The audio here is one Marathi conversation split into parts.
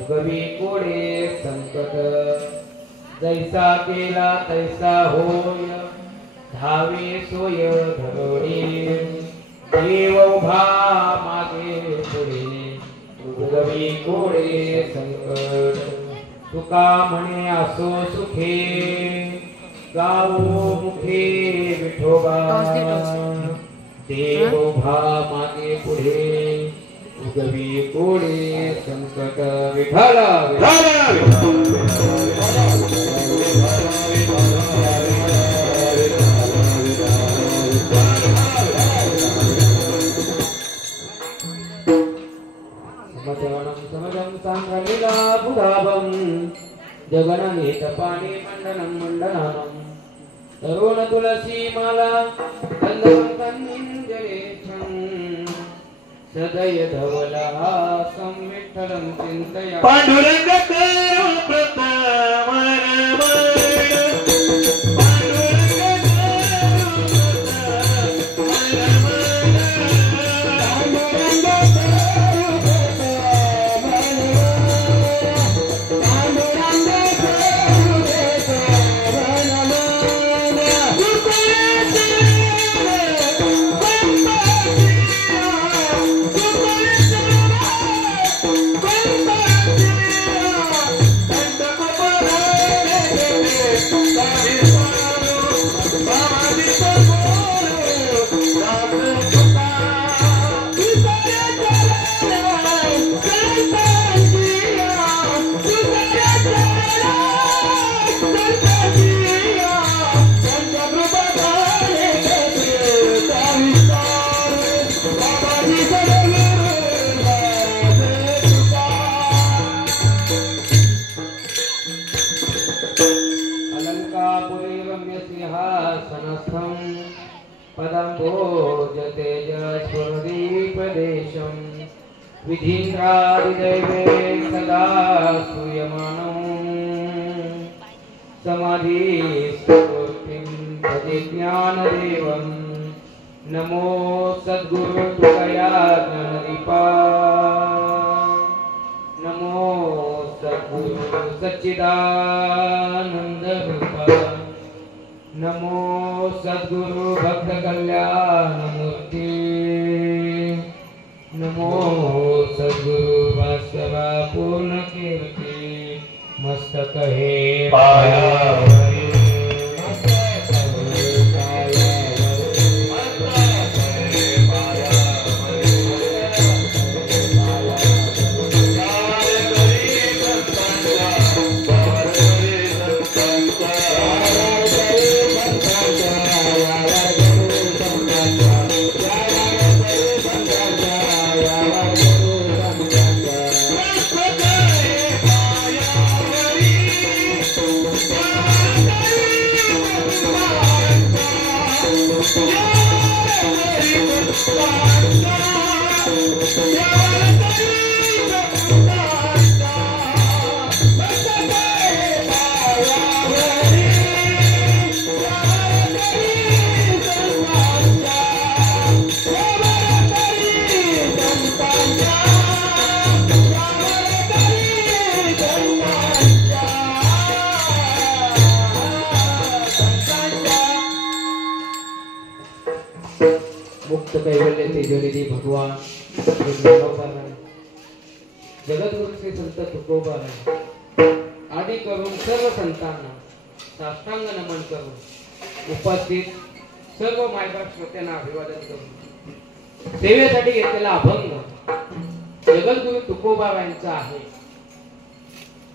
उगवी कोडे संकट जैसा केला तैसा होय धावे सोय धरोडे देव उभा मागे पुढे उगवी कोडे संकट तुका म्हणे असो सुखे गावो मुखे विठोबा देव उभा मागे पुढे उगवी कोडे संकट विठ्ठल समजं सांगलीला बुधाभं जगननेत पाणी मंडनं मंडनानं तरुण तुलसी माला कंजलेच्छं सदय धवला संविठ्ठलं चिंतया पांडुरंग करो प्रतामन विधीन्द्रादिदैवे सदा सूयमानो समाधिस्फूर्तिं भजे ज्ञानदेवं नमो सद्गुरु तुकया ज्ञानदीपा नमो सद्गुरु सच्चिदानन्दरूपा नमो सद्गुरु भक्त कल्याणमूर्ति नमो सद्गुरु वासवा पूर्ण कीर्ति मस्तक हे पायावरी मुक्त कैवल्य तेजोनिधी भगवान जगद्गुरु श्री संत तुकोबा आदि करून सर्व संतांना साष्टांग नमन करून उपस्थित सर्व मायबाप श्रोत्यांना अभिवादन करून सेवेसाठी घेतलेला अभंग जगद्गुरु तुकोबा यांचा आहे।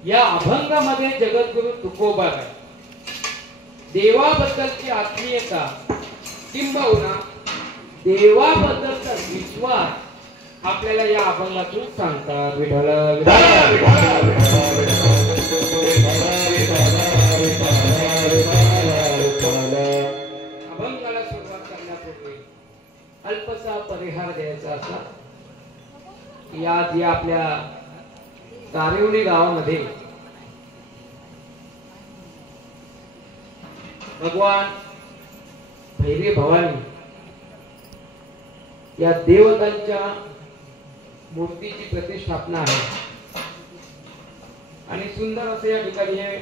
या अभंगामध्ये जगद्गुरु तुकोबा देवाबद्दलची आत्मीयता किंबहुना देवाबद्दलचा विश्वास आपल्याला या अभंगातून सांगतात। विठ्ठल अभंगाला सुरुवात करण्यापूर्वी अल्पसा परिहार द्यायचा असा या आपल्या तारिवली गावामध्ये भगवान भैरी भवानी या देवतांच्या मूर्तीची प्रतिष्ठापना आहे आणि सुंदर असं या ठिकाणी हे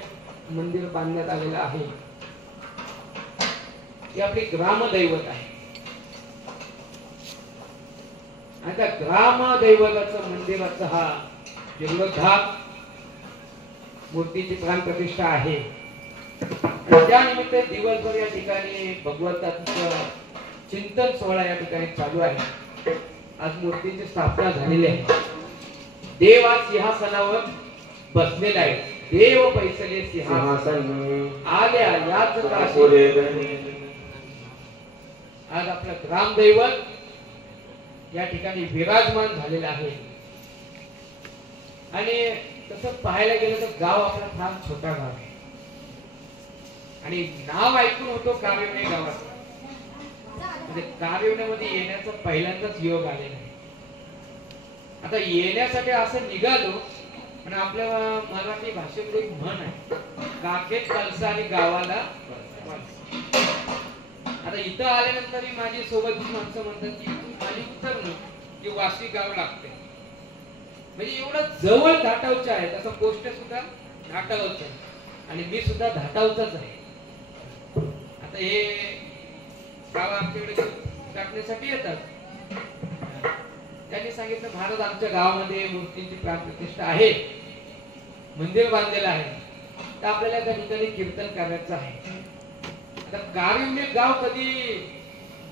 मंदिर बांधण्यात आलेलं आहे. हे आपली ग्रामदैवत आहे. आता ग्रामदैवताचं मंदिराचा हा जीर्णोद्धार मूर्तीची प्राण प्रतिष्ठा आहे. त्यानिमित्त दिवसभर या ठिकाणी भगवंताचं चिंतन सोहळा या ठिकाणी चालू आहे. आज मूर्तीची स्थापना झालेली आहे. देव आज सिंहासनावर बसलेला आहे. देव बैसले सिंहासन आल्या याच काशी. आज आपलं ग्रामदैवत या ठिकाणी विराजमान झालेलं आहे. आणि तसं पाहायला गेलं तर गाव आपला फार छोटा गाव आहे आणि नाव ऐकून होतो कारिवणे गावाचं. म्हणजे कारिवण्यामध्ये येण्याचा पहिल्यांदाच योग आलेला आहे. आता येण्यासाठी असं निघालो पण आपल्या मराठी भाषेमध्ये एक म्हण आहे, काखेत कलसा आणि गावाला वळसा. आता इथं आल्यानंतर माझी सोबतची माणसं म्हणतात की इथून खाली उतरणं की वाशी गाव लागते. म्हणजे एवढं जवळ धाटावचं आहे. तसं पोस्ट सुद्धा धाटावचं आहे आणि मी सुद्धा धाटावचाच आहे. आता हे गाव आमच्याकडे टाकण्यासाठी येतात. त्यांनी सांगितलं महाराज आमच्या गावामध्ये मूर्तीची प्राण प्रतिष्ठा आहे, मंदिर बांधलेलं आहे, तर आपल्याला त्या ठिकाणी कीर्तन करायचं आहे. आता कारिवणे गाव कधी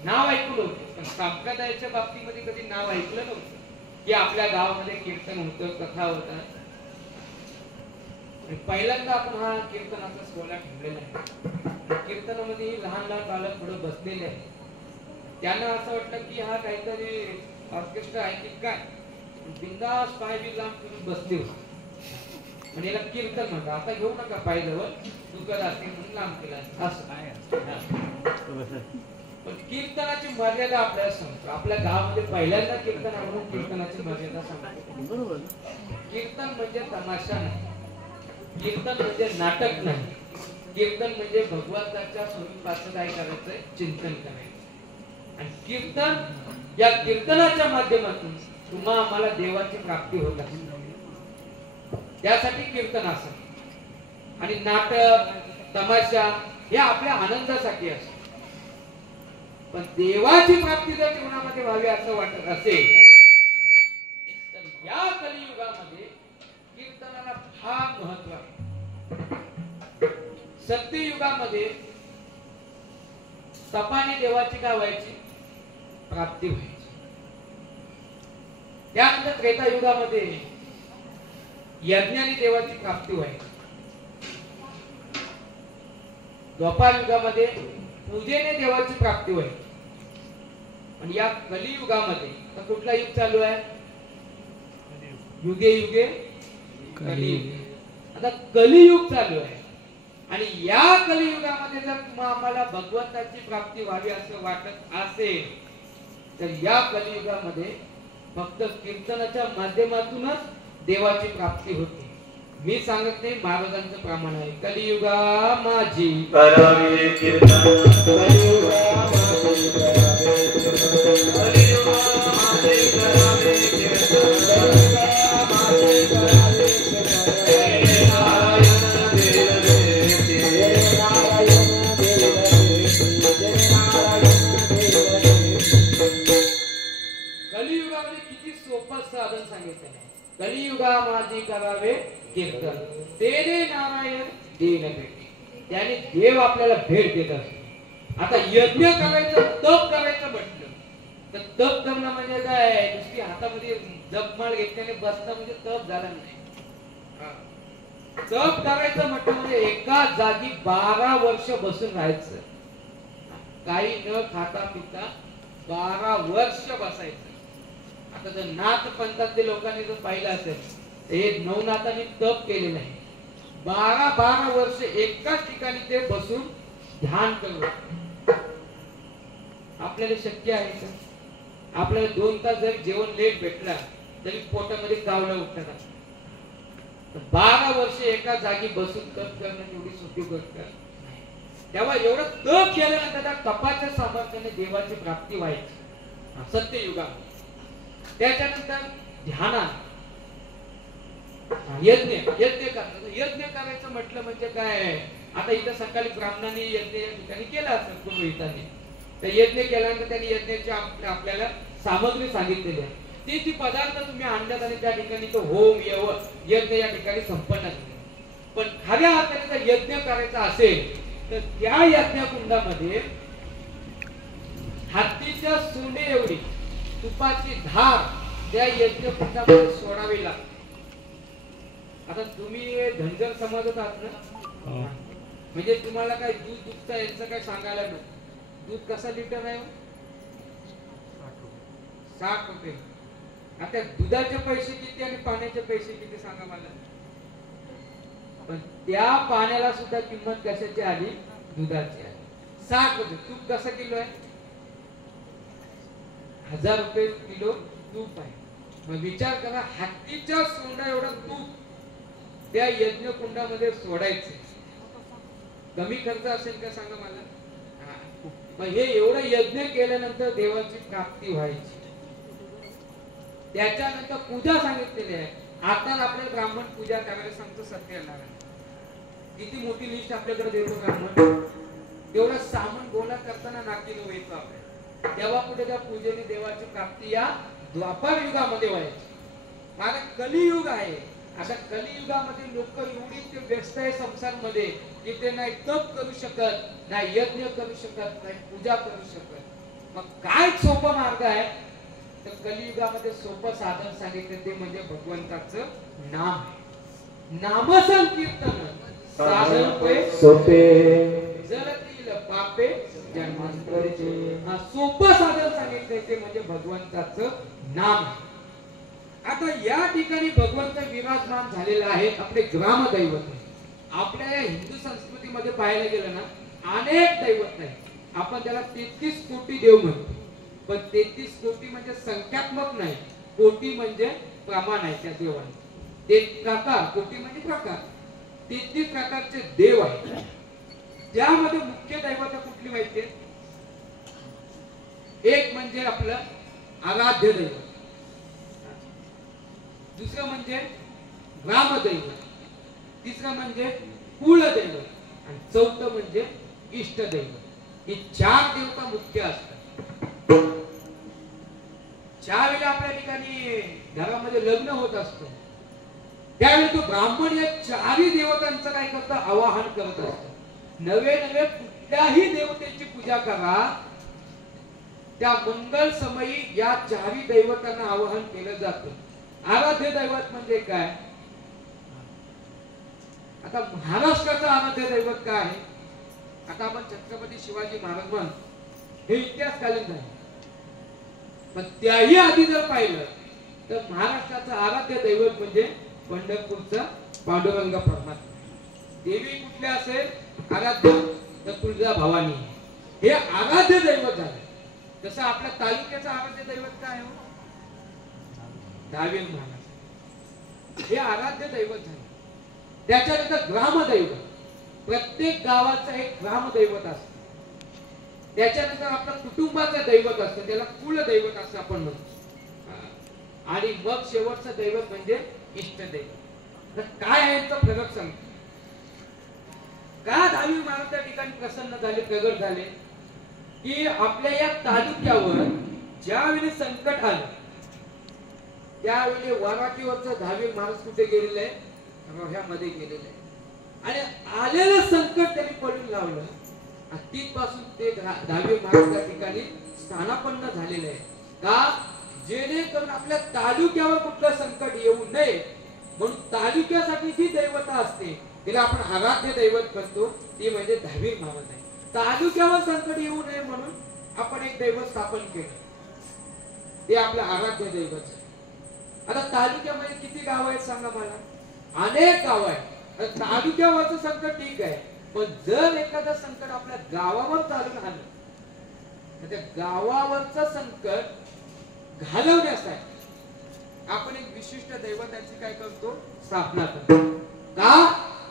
नाव ऐकलं होतं पण संप्रदायाच्या बाबतीमध्ये कधी नाव ऐकलं नव्हतं की आपल्या गावामध्ये कीर्तन होतं, कथा होतात. पहिल्यांदा आपण हा कीर्तनाचा सोहळा ठेवलेला आहे. कीर्तनामध्ये लहान लहान बालक पुढे बसलेले आहेत. त्यांना असं वाटलं की हा काहीतरी ऑर्केस्ट्रा आहे की काय, बिंदास पाय बी लांब करून बसले होते. म्हणजे याला कीर्तन म्हणतात. आता घेऊ नका पाय जवळ, दुखत असते म्हणून लांब केला असं. पण कीर्तनाची मर्यादा आपल्याला सांगतो. आपल्या गावामध्ये पहिल्यांदा कीर्तन म्हणून कीर्तनाची मर्यादा सांगतो. बरोबर. कीर्तन म्हणजे तमाशा नाही, कीर्तन म्हणजे नाटक नाही, कीर्तन म्हणजे भगवंताच्या स्वरूपाचं काय करायचंय, चिंतन करायचं. आणि कीर्तन, या कीर्तनाच्या माध्यमातून तुम्हा आम्हाला देवाची प्राप्ती होत असते. त्यासाठी कीर्तन असतं. आणि नाटक, तमाशा हे आपल्या आनंदासाठी असतं. पण देवाची प्राप्ती जर जीवनामध्ये व्हावी असं वाटत असेल तर या कलियुगामध्ये कीर्तनाला फार महत्व आहे. सत्ययुगामध्ये तपाने देवाची काय व्हायची, प्राप्ती व्हायची. त्यानंतर त्रेतायुगामध्ये यज्ञाने देवाची प्राप्ती व्हायची. द्वापार युगामध्ये पूजेने देवाची प्राप्ती व्हायची. आणि या कलियुगामध्ये तर कुठला युग चालू आहे, युगे युगे कलियुग. आता कलियुग चालू आहे आणि या कलियुगामध्ये जर आम्हाला भगवंताची प्राप्ती व्हावी असं वाटत असेल तर या कलियुगामध्ये फक्त कीर्तनाच्या माध्यमातूनच देवाची प्राप्ती होते. मी सांगत नाही, महाराजांचं प्रमाण आहे. कलियुगा माझी करावे कीर्तन, कलियुगा माझी करावे कीर्तन, कलियुगा माझी करावे कीर्तन, कलियुगा माझी करावे कीर्तन. जय नारायण देव देव, जय नारायण देव देव, जय नारायण देव देव. कलियुगामध्ये किती सोपं साधन सांगितलं आहे. कलियुगा माझी करावे कीर्तन, तेरे नारायण देन भेट. त्याने देव आपल्याला भेट देत असतो. आता यज्ञ करायचं, तप करायचं म्हटलं तर तप करणं म्हणजे काय, नुसती हातामध्ये जपमाळ घेतल्याने बसणं म्हणजे तप झालं नाही. तप करायचं म्हटलं म्हणजे एका जागी 12 वर्ष बसून राहायचं. काही न खाता पिता 12 वर्ष बसायचं. आता जर नाथ पंथातल्या लोकांनी जर पाहिलं असेल हे नवनाथांनी तप केलेलं आहे. 12 वर्ष एकाच ठिकाणी ते बसून ध्यान करत. आपल्याला शक्य आहे का? आपल्याला 2 तास जर जेवण लेट भेटला तरी पोटामध्ये कावळं उठतात. 12 वर्ष एका जागी बसून तप करणं एवढी सोपी गोष्ट नाही. तेव्हा एवढं तप केल्यानंतर त्या तपाच्या सामर्थ्याने देवाची प्राप्ती व्हायची सत्ययुगामध्ये. त्याच्यानंतर ध्यानाने यज्ञ करायचं म्हटलं म्हणजे काय? आता इथं सकाळी ब्राह्मणांनी यज्ञ या ठिकाणी केला असेल पुरोहितांनी, तर यज्ञ केल्यानंतर त्यांनी यज्ञाची आपल्याला सामग्री सांगितलेली आहे, ती पदार्थ तुम्ही आणल्यात आणि त्या ठिकाणी तो होम यज्ञ या ठिकाणी संपन्न झाले. पण खऱ्या अर्थाने जर यज्ञ करायचा असेल तर त्या यज्ञकुंडामध्ये हत्तीच्या सोंडे एवढी तुपाची धार त्या यज्ञकुंडामध्ये सोडावी लागते. आता तुम्ही धनगर समाजात आहात ना, म्हणजे तुम्हाला काय दूध दुखतं यांचं काय सांगायला नको. दूध कसा लिटर आहे? 60 रुपये. आता दुधाचे पैसे किती आणि पाण्याचे पैसे किती सांगा मला. पण त्या पाण्याला सुद्धा किंमत कशाची आली? दुधाची आली. 60 रुपये. तूप कसं किलो आहे? 1000 रुपये किलो तूप आहे. मग विचार करा, हत्तीच्या सोंडा एवढं तूप त्या यज्ञकुंडामध्ये सोडायचं, कमी खर्च असेल का सांगा मला. मग हे एवढं यज्ञ केल्यानंतर देवाची प्राप्ती व्हायची. त्याच्यानंतर पूजा सांगितलेली आहे. आता आपल्याला ब्राह्मण पूजा करायला सांगतो सत्यनारायण. किती मोठी लिस्ट आपल्याकडे देतो ब्राह्मण. तेवढं सामान गोळा करताना नाकीनं येतो आपल्याला. तेव्हा कुठे त्या पूजेने देवाची प्राप्ती या द्वापर युगामध्ये व्हायची. माझा कलियुग आहे. आता कलियुगामध्ये लोक एवढी ते व्यस्त आहे संसारमध्ये की ते नाही तप करू शकत, नाही यज्ञ करू शकत, नाही पूजा करू शकत. मग काय सोपा मार्ग आहे? तर कलियुगामध्ये सोपं साधन सांगितलं ते म्हणजे भगवंताचं नाम. नामसंकीर्तन साधन सोपे जलतील पापे जन्मांतरचे. सोपं साधन सांगितलं ते म्हणजे भगवंताचं नाम. आता या ठिकाणी भगवंत विराजमान झालेला आहे, आपले ग्रामदैवत. आपल्या या हिंदू संस्कृतीमध्ये पाहायला गेलं ना, अनेक दैवत नाही. आपण त्याला 33 कोटी देव म्हणतो. पण 33 कोटी म्हणजे संख्यात्मक नाही, कोटी म्हणजे प्रमाण आहे त्या देवाने. ते प्रकार, कोटी म्हणजे प्रकार. 33 प्रकारचे देव आहेत. त्यामध्ये मुख्य दैवत कुठली माहितीये? एक म्हणजे आपलं आराध्य दैवत, दुसरं म्हणजे ग्रामदैवत, तिसरं म्हणजे कुलदैवत आणि चौथं म्हणजे इष्टदैवत. ही 4 देवता मुख्य असतात. ज्यावेळेला आपल्या ठिकाणी घरामध्ये लग्न होत असतं त्यावेळी तो ब्राह्मण या 4 देवतांचं काय करतो? आवाहन करत असतो. नवे नवे कुठल्याही देवतेची पूजा करा, त्या मंगल समयी या 4 दैवतांना आवाहन केलं जातं. आराध्य दैवत म्हणजे काय? आता महाराष्ट्राचं आराध्य दैवत काय आहे? आता आपण छत्रपती शिवाजी महाराज हे इतिहासकालीन आहे. पण त्याही आधी जर पाहिलं तर महाराष्ट्राचं आराध्य दैवत म्हणजे पंढरपूरचा पांडुरंग परमात्मा. देवी कुठले असेल आराध्य? तर तुळजा भवानी. हे आराध्य दैवत झाले. जसं आपल्या तालुक्याचं आराध्य दैवत काय हो? दहावीर महाराज. हे आराध्य दैवत झाले. त्याच्यानंतर ग्रामदैवत. प्रत्येक गावाचं एक ग्रामदैवत असतं. त्याच्यानंतर आपलं कुटुंबाचं दैवत असतं, त्याला कुलदैवत असं आपण म्हणतो. आणि मग शेवटचं दैवत म्हणजे इष्टदैवत. तर काय आहे याचा फरक सांगतो. का दहावी महाराज त्या ठिकाणी प्रसन्न झाले, प्रगट झाले की आपल्या या तालुक्यावर ज्यावेळी संकट आलं त्यावेळी वराठीवरचं दहावी महाराज कुठे गेलेलं आहे? रोह्यामध्ये गेलेलं आहे. आणि आलेलं संकट त्यांनी पळून लावलं. तिथपासून ते दहावी महाराज त्या ठिकाणी स्थानापन्न झालेले आहे. का? जेणेकरून आपल्या तालुक्यावर कुठलं संकट येऊ नये म्हणून तालुक्यासाठी जी दैवता असते तिला आपण आराध्य दैवत करतो, ती म्हणजे दहावी महाराज आहे. तालुक्यावर संकट येऊ नये म्हणून आपण एक दैवत स्थापन केलं, ते आपलं आराध्य दैवत आहे. आता तालुक्यामध्ये किती गाव आहेत सांगा मला? अनेक गाव आहेत. तालुक्यावरचं संकट ठीक आहे, पण जर एखादं संकट आपल्या गावावर चालून आलं तर त्या गावावरचं संकट घालवण्यासाठी आपण एक विशिष्ट दैवताची काय करतो? स्थापना करतो. का?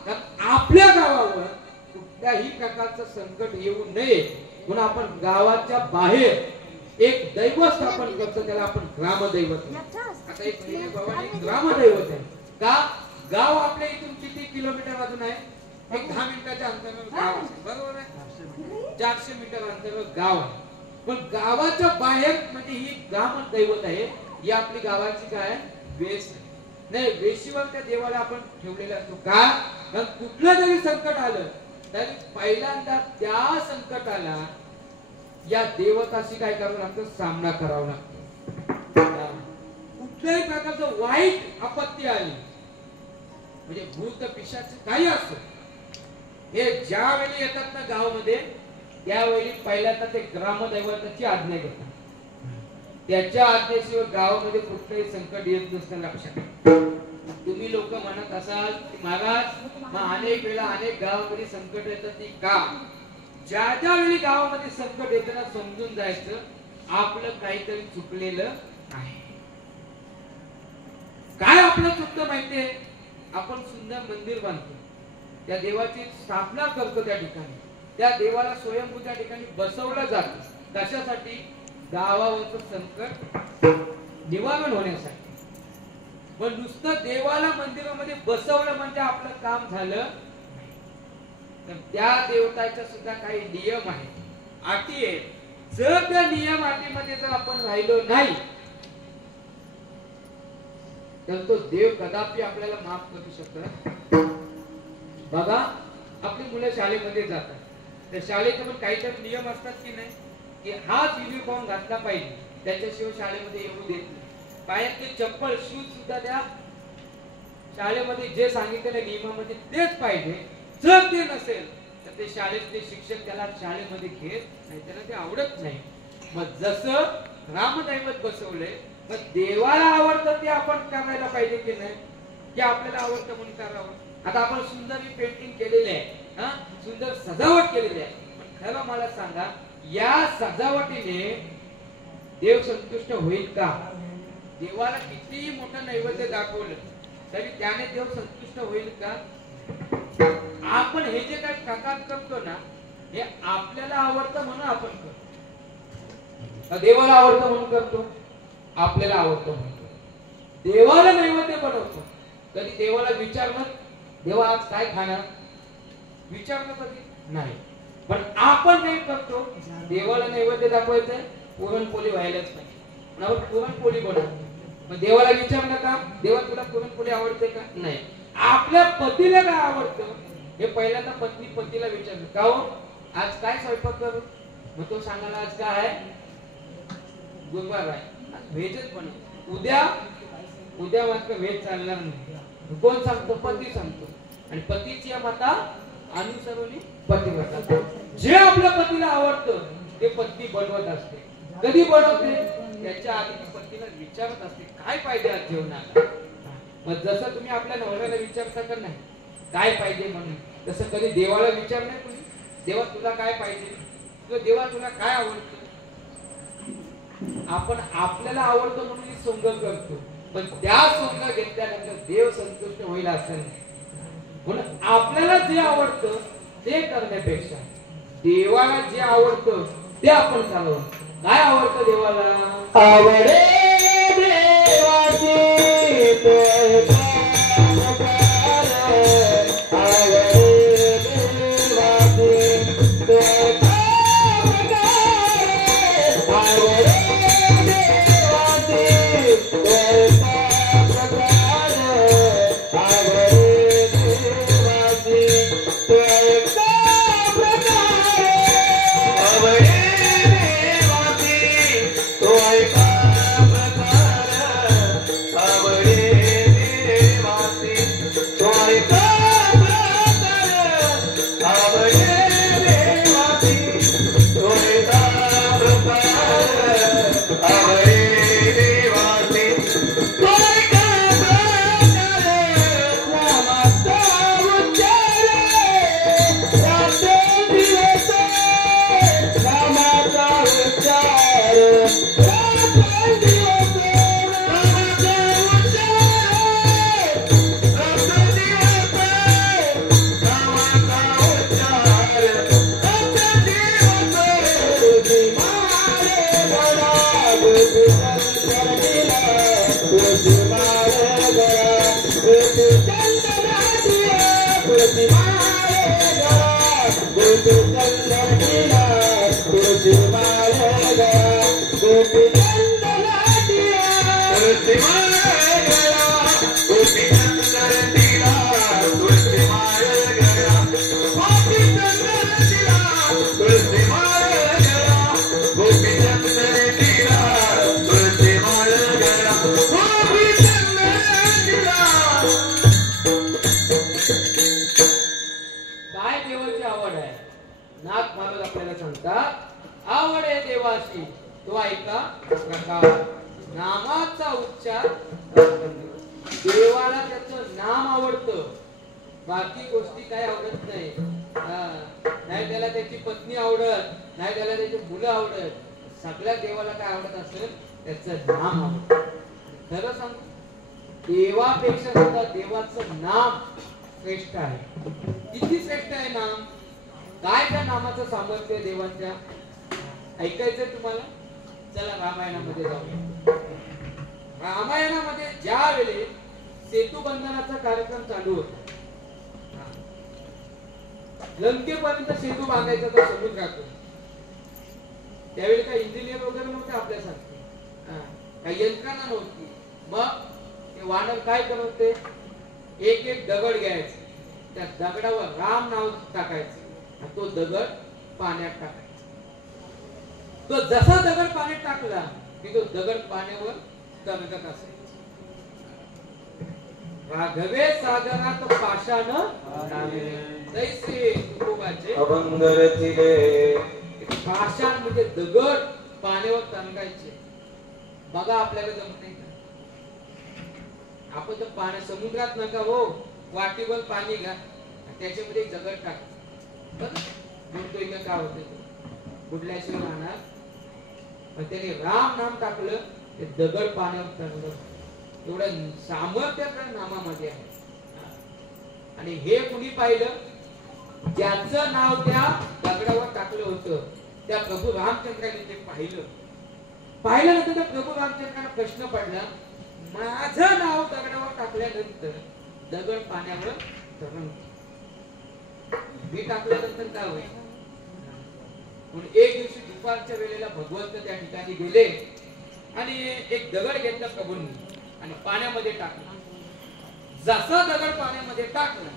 कारण आपल्या गावावर कुठल्याही प्रकारचं संकट येऊ नये म्हणून आपण गावाच्या बाहेर एक दैव स्थापन करतो, त्याला आपण ग्रामदैवत. आता एक महिने भवानी ग्रामदैवत आहे का? गाव आपल्या इथून किती किलोमीटर अजून आहे? एक 10 मिनिटाच्या अंतरावर गाव आहे, बरोबर आहे? 400 मीटर अंतरावर गाव आहे. पण गावाच्या बाहेर म्हणजे ही ग्रामदैवत आहे. ही आपली गावाची काय वेश नाही, वेशीवर त्या देवाला आपण ठेवलेला असतो का? कारण कुठलं जरी संकट आलं तरी पहिल्यांदा त्या संकटाला या देवताशी काय करावं लागतं? सामना करावा लागतो. कुठल्याही प्रकारचं वाईट आपत्ती आली म्हणजे भूत पिशाच काही असो, हे ज्यावेळी येतात ना गावामध्ये, त्यावेळी पहिल्यांदा ते ग्रामदैवताची आज्ञा घेतात. त्याच्या आज्ञेशिवाय गावामध्ये कुठलंही संकट येत नसतं. लक्षात तुम्ही लोक म्हणत असाल की महाराज मग अनेक वेळा अनेक गावामध्ये संकट येतात, ती का? ज्या ज्या वेळी गावामध्ये संकट येतं ना, समजून जायचं आपलं काहीतरी चुकलेलं आहे. काय आपलं चुकतं माहितीये? आपण सुंदर मंदिर बांधतो, त्या देवाची स्थापना करतो, त्या ठिकाणी त्या देवाला स्वयंभू त्या ठिकाणी बसवलं जातं. कशासाठी? गावावरचं संकट निवारण होण्यासाठी. पण नुसतं देवाला मंदिरामध्ये बसवलं म्हणजे आपलं काम झालं? तर त्या देवताच्या सुद्धा काही नियम आहेत, अटी आहेत. जर त्या नियम अटीमध्ये जर आपण राहिलो नाही तर तो देव कदापि आपल्याला माफ करू शकत. बघा आपली मुलं शाळेमध्ये जातात, त्या शाळेचे पण काहीतरी नियम असतात की नाही, की हाच युनिफॉर्म घातला पाहिजे, त्याच्याशिवाय शाळेमध्ये येऊ देत नाही. पायातले चप्पल शूज सुद्धा त्या शाळेमध्ये जे सांगितलेल्या नियमामध्ये तेच पाहिजे. जर ते नसेल तर ते शाळेतले शिक्षक त्याला शाळेमध्ये घेत नाही, त्याला ते आवडत नाही. मग जसं रामदैवत बसवलंय, मग देवाला आवडतं ते आपण करायला पाहिजे की नाही, की आपल्याला आवडतं म्हणून करावं. आता आपण सुंदर पेंटिंग केलेली आहे, सुंदर सजावट केलेली आहे, पण खरं मला सांगा या सजावटीने देव संतुष्ट होईल का? देवाला कितीही मोठं नैवेद्य दाखवलं तरी त्याने देव संतुष्ट होईल का? आपण हे जे काही प्रकार करतो ना, हे आपल्याला आवडतं म्हणून आपण करतो. देवाला आवडतं म्हणून करतो? आपल्याला आवडतं म्हणून. देवाला नैवेद्य बनवतो, कधी देवाला विचारलं देवा आज काय खाणार? विचारलं कधी नाही. पण आपण काय करतो? देवाला नैवेद्य दाखवायचंय, पुरणपोळी व्हायलाच पाहिजे, पण आपण पुरणपोळी बनवतो. मग देवाला विचारलं का देवा तुला पुरणपोळी आवडते का? नाही. आपल्या पतीला काय आवडतं हे पहिल्यांदा पत्नी पतीला विचारलं, का हो आज काय स्वयंपाक करू? मग तो सांगायला आज काय आहे? गुरुवार आहे, आज व्हेजच बनव. उद्या मात्र व्हेज चालणार नाही. कोण सांगतो? पती सांगतो. आणि पतीची माता अनुसरवली पतिव्रता. जे आपल्या पतीला आवडतं ते पत्नी बनवत असते. कधी बनवते? त्याच्या आधी ती पतीला विचारत असते काय पाहिजे आज जेवणाला. मग जसं तुम्ही आपल्या नवऱ्याला विचारता का नाही काय पाहिजे म्हणून, तसं कधी देवाला विचारणार तुम्ही देवा तुला काय पाहिजे, किंवा देवा तुला काय आवडतं? आपण आपल्याला आवडतं म्हणून सोंग करतो, पण त्या सोंग घेतल्यानंतर देव संतुष्ट होईल असं नाही. म्हणून आपल्याला जे आवडतं ते करण्यापेक्षा देवाला जे आवडतं ते आपण चालवं. काय आवडतं देवाला? आवडे देवाची काय देवाची आवड आहे? नाथ महाराज आपल्याला सांगतात, आवड आहे देवाची तो ऐका प्रकार, नामाचा उच्चार देवाला त्याचं नाम आवडतं, बाकी गोष्टी काय आवडत नाही. नाही त्याला त्याची पत्नी आवडत, नाही त्याला त्याची मुलं आवडत, सगळ्या देवाला काय आवडत असेल त्याचं नाम आवडत. खरं सांगू, देवापेक्षा सुद्धा देवाचं नाम श्रेष्ठ आहे. किती श्रेष्ठ आहे नाम? काय त्या नामाचं सामर्थ्य देवाच्या ऐकायचंय तुम्हाला? चला रामायणामध्ये जाऊया. रामायणामध्ये ज्या वेळी सेतुबंधनाचा कार्यक्रम चालू होता, लंकेपर्यंत सेतू बांधायचा होता समुद्रातून. त्यावेळी काही इंजिनियर वगैरे नव्हते आपल्यासारखे, काही यंत्रणा नव्हती. मग ते वानर काय करत होते? एक एक दगड घ्यायचे, त्या दगडावर राम नाव टाकायचं, तो दगड पाण्यात टाकायचा. तो जसा दगड पाण्यात टाकला की तो दगड पाण्यावर तरंगत असायचा. राघवे सागरात पाषाण तैसे तुकोबाचे अभंगरथिले. पाषाण म्हणजे दगड पाण्यावर तरंगायचे. बघा आपल्याला जमत नाही का? आपण तर पाण्या समुद्रात नका हो, वाटीवर पाणी घ्या, त्याच्यामध्ये एक दगड टाका, म्हणतोय का काय होतं ते बुडल्याशिवाय राहणार. पण त्याने राम नाम टाकलं, ते दगड पाण्यावर तरंगलं. एवढं सामर्थ्य त्या नामामध्ये आहे. आणि हे कुणी पाहिलं? ज्याचं नाव त्या दगडावर टाकलं होतं त्या प्रभू रामचंद्राने ते पाहिलं. पाहिल्यानंतर त्या प्रभू रामचंद्रांना प्रश्न पडला, माझं नाव दगडावर टाकल्यानंतर दगड पाण्यावर तरंगतो, मी टाकल्यानंतर काय होईल? म्हणून एक दिवशी दुपारच्या वेळेला भगवंत त्या ठिकाणी गेले आणि एक दगड घेतला प्रभूंनी आणि पाण्यामध्ये टाकला. जसा दगड पाण्यामध्ये टाकला,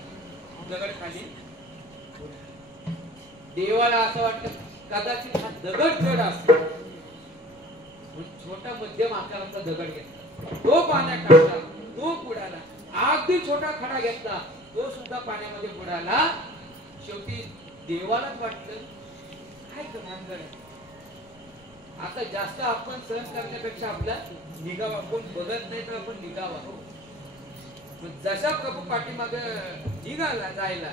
दगड खाली. देवाला असं वाटतं कदाचित हा दगड जड असेल, छोटा मध्यम आकाराचा दगड घेतला, तो पाण्यात टाकला, तो बुडाला. अगदी छोटा खडा घेतला, तो सुद्धा पाण्यामध्ये बुडाला. शेवटी देवालाच वाटलं काय भानगड आहे. आता जास्त आपण सहन करण्यापेक्षा आपला निघावा, कोण बघत नाही तर आपण निघावा. जसा प्रभू पाठीमागे निघाला जायला,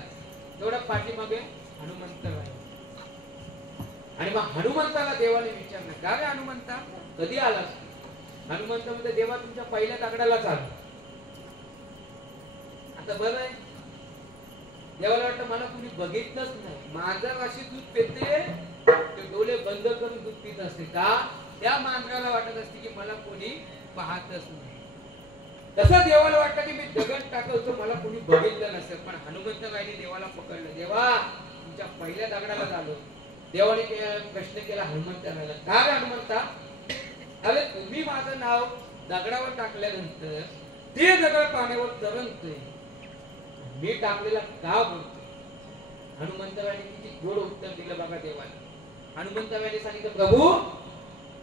तेवढा पाठीमागे हनुमंत राहिला. आणि मग हनुमंताला देवाने विचारलं, का रे हनुमंता कधी आलास? हनुमंत म्हणजे देवा तुमच्या पहिल्या दगडालाच आला. आता बरं आहे, देवाला वाटतं मला कुणी बघितलंच नाही, माझं अशी दूध पिते, ते डोळे बंद करून दूध पित असते का? त्या मांजराला वाटत असते की मला कोणी पाहतच नाही. तसं देवाला वाटतं की मी दगड टाकवतो, मला कोणी बघितलं नसेल. पण हनुमंताबाईने देवाला पकडलं, देवा तुमच्या पहिल्या दगडाला झालो. देवाने प्रश्न केला हनुमंताला, का रे हनुमंता? अरे तुम्ही माझं नाव दगडावर टाकल्यानंतर ते दगड पाण्यावर तरंगतोय, मी टाकलेला का बोलतो? हनुमंताबाईने किती गोड उत्तर दिलं बघा देवाला. हनुमंताबाईने सांगितलं, प्रभू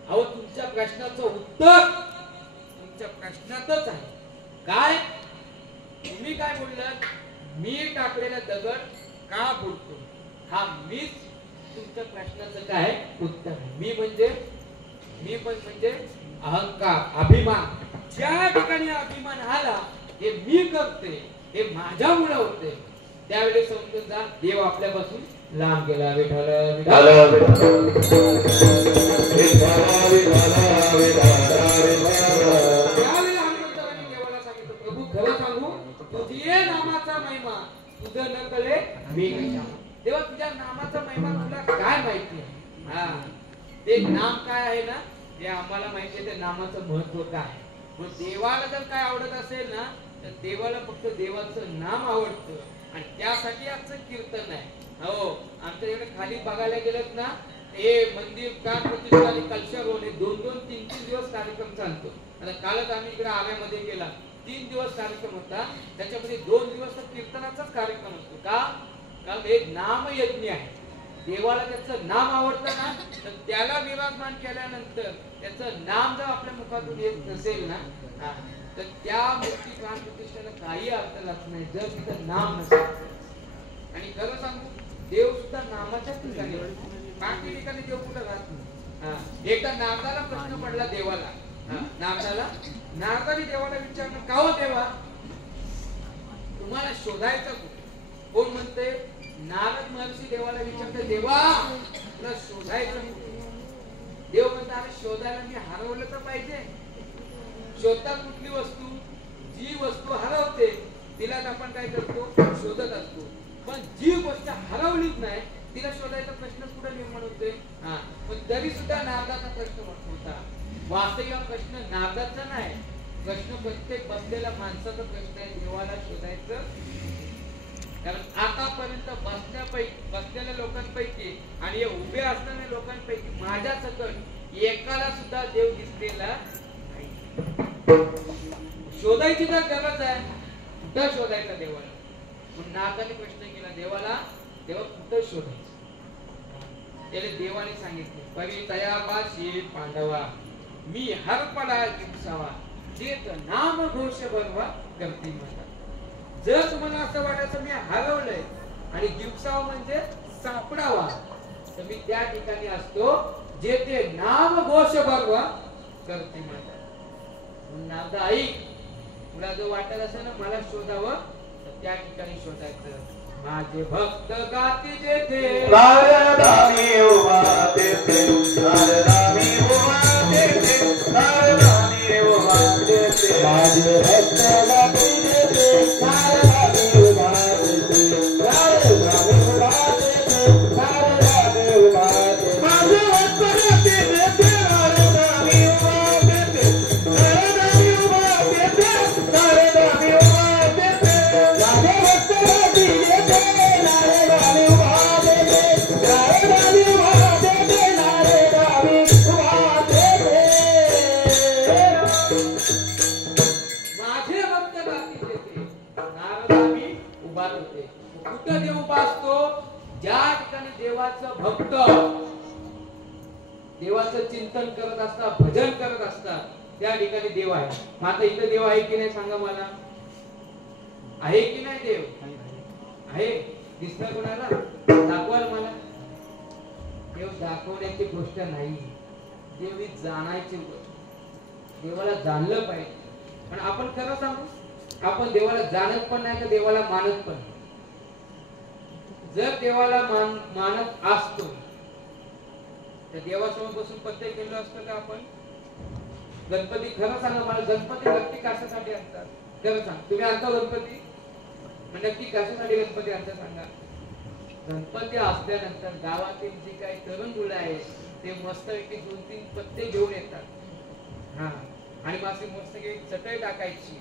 अहो तुमच्या प्रश्नाचं उत्तर तुमच्या प्रश्नातच आहे. काय? तुम्ही काय बोललात? मी टाकलेला दगड का बोलतो? हा मीच तुमच्या प्रश्नाचं काय उत्तर आहे. मी पण म्हणजे अहंकार, अभिमान. ज्या ठिकाणी अभिमान आला हे मी करते, हे माझ्यामुळे होते, त्यावेळी समजून जा देव आपल्यापासून लांब गेला. विठ्ठल त्यावेळी हनुमंताने देवाला सांगितलं, प्रभू खरं सांगू, तुझे नामाचा महिमा तुझं न कळे मी कशा? तेव्हा तुझ्या नामाचा महिमा तुला काय माहिती आहे? हा, ते नाम काय आहे ना, ते आम्हाला माहिती आहे. ते नामाचं महत्व काय. मग देवाला जर काय आवडत असेल ना, तर देवाला फक्त देवाचं नाम आवडतं आणि त्यासाठी आजचं कीर्तन आहे. हो, आमच्या इकडे खाली बघायला गेलं ना, हे मंदिर प्राण प्रतिष्ठा आणि कल्चर हे 2-2, 3-3 दिवस कार्यक्रम चालतो. आता कालच आम्ही इकडे आऱ्यामध्ये गेला, 3 दिवस कार्यक्रम होता. त्याच्यामध्ये 2 दिवस कीर्तनाचाच कार्यक्रम असतो. का हे नाम यज्ञ आहे. देवाला त्याचं नाम आवडतं ना, तर त्याला विराजमान केल्यानंतर त्याचं नाम जर आपल्या मुखातून येत नसेल ना, तर त्या मूर्ती प्राण प्रतिष्ठेला काही अर्थ लागत नाही जर तिथं नाम नसेल. आणि खरं सांगू, देव सुद्धा नामाच्या ठिकाणी, बाकी ठिकाणी देव कुठं राहत नाही. एकदा नारदाला प्रश्न पडला देवाला. नारदाने देवाला विचारलं, का हो देवा, तुम्हाला शोधायचं कुठे? कोण म्हणते? नारद महर्षी देवाला विचारते, देवा तुला शोधायचं कुठे? देव म्हणतात, अरे शोधायला मी हरवलं तर पाहिजे. शोधतात कुठली वस्तू? जी वस्तू हरवते तिलाच आपण काय करतो? शोधत असतो. पण जी गोष्ट हरवलीच नाही तिला शोधायचा प्रश्न कुठे निर्माण होते? पण तरी सुद्धा नारदाचा प्रश्न होता. वास्तविक प्रश्न नारदाचा नाही, प्रश्न प्रत्येक बसलेल्या माणसाचा प्रश्न आहे. देवाला शोधायचं. कारण आतापर्यंत बसलेल्या लोकांपैकी आणि उभे असणाऱ्या लोकांपैकी माझ्या सकट एकाला सुद्धा देव दिसलेला नाही. शोधायची तर गरज आहे, कुठं शोधायचा देवाला? पण नारदाने प्रश्न केला देवाला, देवा कुठं शोधायचं? त्याला देवाने सांगितले, परितयापाशी पांडवा मी हरपडा जिंकसावा चेत नाम घोष भरवा करती माझा. जर तुम्हाला असं वाटायचं मी हरवलंय आणि जिंकसावा म्हणजे सापडावा, तर मी त्या ठिकाणी असतो जे ते नाम घोष भरवा करते माझा. नारदा ऐक, तुला जो वाटत असेल ना मला शोधावं, तर त्या ठिकाणी शोधायचं. माझे भक्त गाती जेथे नारदानी उभा तेथे, नारदानी उभा तेथे, नारदानी उभा तेथे, माझे भक्त गाती जेथे, नारदानी उभा तेथे, नारदानी उभा तेथे, नारदानी उभा तेथे, माझे भक्त गाती जेथे, नारदानी उभा तेथे, नारदानी उभा तेथे, नारदानी उभा तेथे, माझे भक्त गाती जेथे, नारदानी उभा तेथे, नारदानी उभा तेथे, नारदानी उभा तेथे. माझे भक्त गाती जेथे, नारदानी उभा होते. कुठं देव उभा असतो? ज्या ठिकाणी देवाचं भक्त देवाचं चिंतन करत असतात, भजन करत असतात, त्या ठिकाणी देव आहे. आता इथं देव आहे की नाही सांगा मला? आहे की नाही देव? आहे. दिसणार कोणाला? दाखवाल मला? देव दाखवण्याची गोष्ट नाही, देव ही जाणायची गोष्ट. देवाला जाणलं पाहिजे. पण आपण खरं सांगू, आपण देवाला जाणत पण नाही तर देवाला मानत पण नाही. जर देवाला मानत असतो तर देवासमोर बसून पत्ते केलं असतं का आपण? गणपती, खरं सांगा मला, गणपती नक्की कशासाठी आणतात? खरं सांग, तुम्ही आणता गणपती? नक्की कशासाठी गणपती आणता सांगा? गणपती असल्यानंतर गावातील जी काही तरुण मुलं आहेत ते मस्त पैकी 2-3 पत्ते घेऊन येतात. आणि मासे मस्त चटई टाकायची.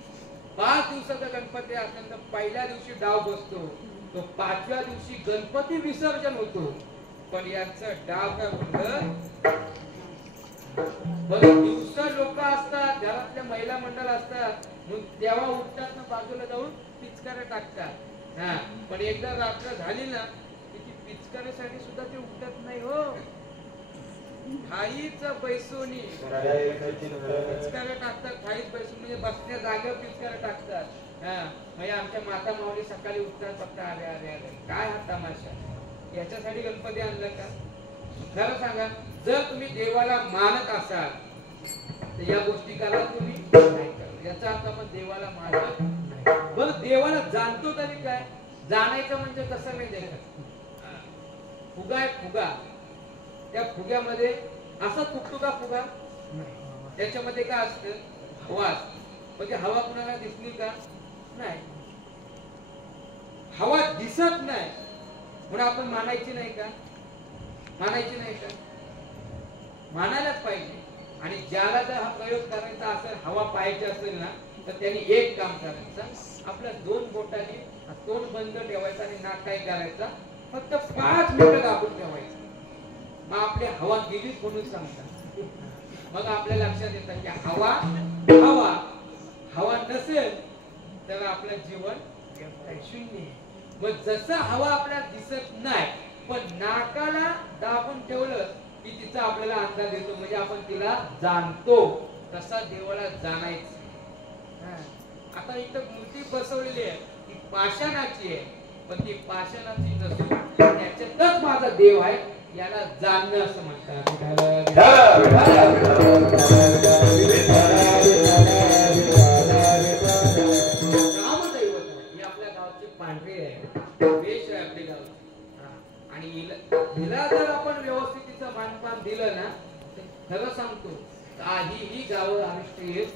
5 दिवसाचा गणपती असल्यानंतर पहिल्या दिवशी डाव बसतो, तो 5व्या दिवशी गणपती विसर्जन होतो. पण यांचं डाव काय होतं? बरं, दिवसा लोक असतात, घरातल्या महिला मंडळ असतात, मग तेव्हा उठतात ना, बाजूला जाऊन पिचकाऱ्या टाकतात. पण एकदा रात्र झाली ना, ती पिचकाऱ्यासाठी सुद्धा ते उठत नाही हो. थाईच बैसोनी पिचकाऱ्या टाकतात. थाईच बैसून म्हणजे बसल्या जागेवर पिचकाऱ्या टाकतात. म्हणजे आमच्या माता माऊली सकाळी उठतात फक्त अरे अरे अरे काय हा तमाशा. याच्यासाठी गणपती आणलं का? खरं सांगा, जर तुम्ही देवाला मानत असाल तर या गोष्टी करा तुम्ही नाही करा. याचा अर्थ आपण देवाला मानत नाही. बरं, देवाला जाणतो तरी काय? जाणायचं म्हणजे कसं माहिती का? फुगा आहे, फुगा. त्या फुग्यामध्ये असा तुटतो का फुगा? नाही. त्याच्यामध्ये काय असतं? हवा असते. म्हणजे हवा कुणाला दिसली का? नाही. हवा दिसत नाही म्हणून आपण मानायची नाही का? मानायची नाही का? मानायलाच पाहिजे. आणि ज्याला जर हा प्रयोग करायचा असेल, हवा पाहायची असेल ना, तर त्यांनी एक काम करायचं, आपल्या 2 बोटाने तोंड बंद ठेवायचं आणि नाक काय करायचा, फक्त 5 मिनिटं दाबून ठेवायचं. मग आपली हवा गेलीच म्हणून सांगतात. मग आपल्या लक्षात येतं की हवा हवा हवा नसेल तर आपलं जीवन शून्य आहे. मग जसं हवा आपल्याला दिसत नाही पण नाकाला दाबून ठेवलं की तिचा आपल्याला अंदाज येतो, म्हणजे आपण तिला जाणतो. तसा देवाला जाणायचं. आता इथं मूर्ती बसवलेली आहे ती पाषाणाची आहे, पण ती पाषाणाची नसून त्याच्यातच माझा देव आहे, याला जाणणं असं म्हणतात. आपल्या गावची पांढरी आहे, वेश आहे आपल्या गावची. आणि हिला जर आपण व्यवस्थित तिचं मानपान दिलं ना, खरं सांगतो काहीही गावं अनिष्ट येत.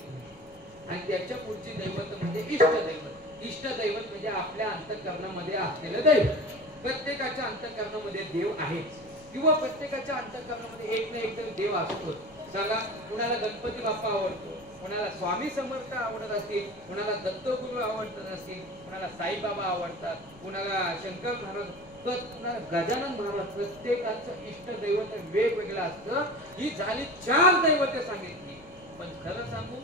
आणि त्याच्या पुढची दैवत म्हणजे इष्टदैवत. इष्टदैवत म्हणजे आपल्या अंतःकरणामध्ये असलेलं दैवत. प्रत्येकाच्या अंतःकरणामध्ये देव आहेच, किंवा प्रत्येकाच्या अंतःकरणामध्ये एक ना एक तरी देव असतो. सांगा, कुणाला गणपती बाप्पा आवडतो, कुणाला स्वामी समर्थ आवडत असतील, कुणाला दत्तगुरु आवडत असतील, कुणाला साईबाबा आवडतात, कुणाला शंकर महाराज, तर कुणाला गजानन महाराज. प्रत्येकाचं इष्ट दैवत वेगवेगळं असतं. ही झाली 4 दैवते सांगितली. पण खरं सांगू,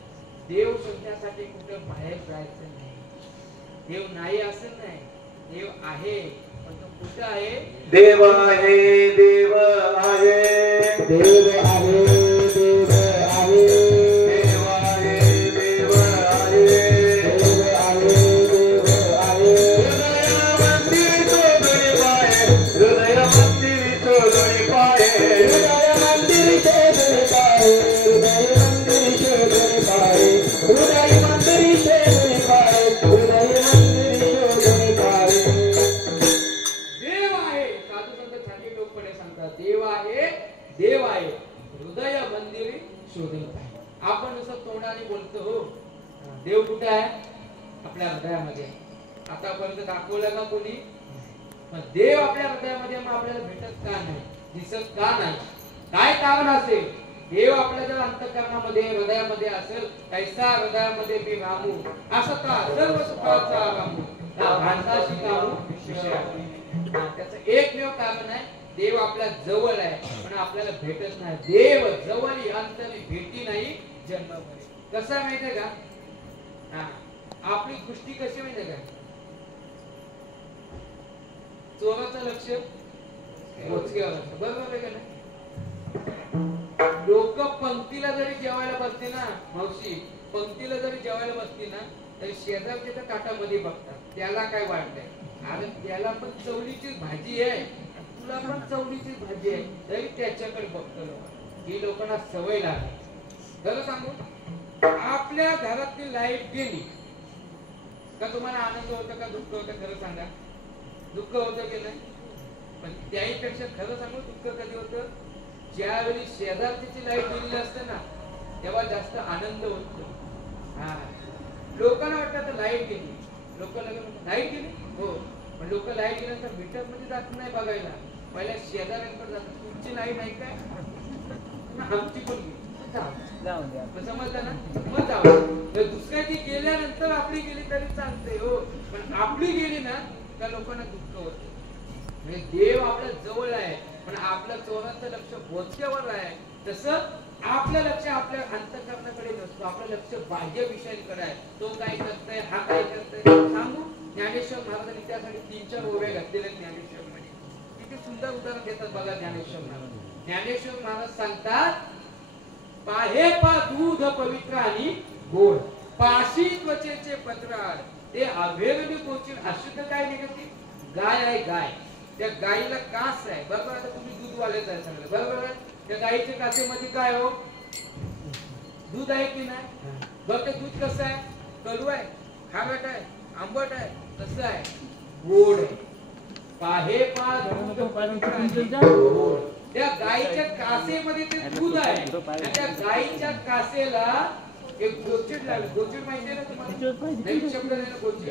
देव शोधण्यासाठी कुठं बाहेर जायचं नाही. देव नाही असं नाही, देव आहे. पण तो कुठं आहे? देव आहे, देव आहे, देव आहे, देव आहे, देव आहे, देव आहे, देव आहे, देव आहे. हृदय मंदिर शोधणे पाहे, हृदय मंदिर शोधणे पाहे, हृदय मंदिर शोधणे पाहे, हृदय मंदिर शोधणे पाहे, हृदय मंदिर शोधणे पाहे. देव आहे. साधू संत छाती लोकपणे सांगतात, देव आहे, देव आहे, हृदय मंदिर शोधले पाहिजे. आपण नुसतं तोंडाने बोलतो, हो देव कुठे आहे? आपल्या हृदयामध्ये. आतापर्यंत दाखवलं का कोणी? पण देव आपल्या हृदयामध्ये मग आपल्याला भेटत का नाही, दिसत का नाही? काय कारण असेल? देव आपल्या जर अंतःकरणामध्ये हृदयामध्ये असेल, कैसा हृदयामध्ये मी राहू असं का सर्व सुखाचा राहू भांडाशी काढू विषय. त्याचं एकमेव कारण आहे, देव आपल्या जवळ आहे पण आपल्याला भेटत नाही. देव जवळ अंतरी भेटी नाही जन्मभरी. कसं आहे माहितीये का? आपली दृष्टी कशी माहितीये का? चोराचं लक्ष मोजक्यावर असतं, बरोबर आहे का नाही? लोक पंक्तीला जरी जेवायला बसते ना, मावशी पंक्तीला जरी जेवायला बसते ना, तरी शेजारच्या त्या काटामध्ये बघतात त्याला काय वाटतंय. अरे त्याला पण चवळीची भाजी आहे, तुला पण चवळीची भाजी आहे, तरी त्याच्याकडे बघतो लोक. ही लोकांना सवय लागली. खरं सांगू, आपल्या घरातली लाईट गेली का तुम्हाला आनंद होतो का दुःख होतं? खरं सांगा, दुःख होतं की नाही? पण त्याहीपेक्षा खरं सांगू, दुःख कधी होतं? ज्यावेळी शेजारची लाईट गेलेली असते ना, तेव्हा जास्त आनंद होतो. लोकांना वाटतं लाईट गेली, लोक लाईट गेली, हो, पण लोक लाईट गेल्यानंतर मीटर मध्ये जात नाही बघायला, पहिल्या शेजाऱ्यांकडे जातात. तुमची लाईट नाही काय? आमची पण गेली, समजलं ना? मग जाऊ. दुसऱ्याची गेल्यानंतर आपली गेली तरी चालते, हो, पण आपली गेली ना त्या लोकांना दुःख होतं. म्हणजे देव आपल्या जवळ आहे पण आपल्या चोराचं लक्ष बोचक्यावर आहे. तसं आपलं लक्ष आपल्या अंतःकरणाकडे नसतो, आपलं लक्ष बाह्य विषयांकडे आहे. तो काय करतोय, हा काय करतोय. सांगू, ज्ञानेश्वर महाराजांनी त्यासाठी 3-4 ओव्या घातलेल्या ज्ञानेश्वर मध्ये. किती सुंदर उदाहरण देतात बघा ज्ञानेश्वर महाराज. ज्ञानेश्वर महाराज सांगतात, पाहे पा दूध पवित्र आणि गोड, पाशी त्वचेचे पत्राळ, ते अभेरणी पोचील अशुद्ध काय निघते. गाय आहे, गाय, त्या गायीला कास आहे, बरोबर. आता तुम्ही दूध वालेच आहे सांगलं, बरोबर आहे. त्या गायीच्या कासेमध्ये काय हो, दूध आहे की नाही? बघ ते दूध कसं आहे, कडू आहे, खारट आहे, आंबट आहे, कसं आहे, गोड आहे. पाहे पा दूध गोड. त्या गायीच्या कासेमध्ये ते दूध आहे आणि त्या गायीच्या कासेला एक गोचिड लागलं. गोचिड माहिती आहे ना तुम्हाला? नवीन शब्द आहे ना गोचिड.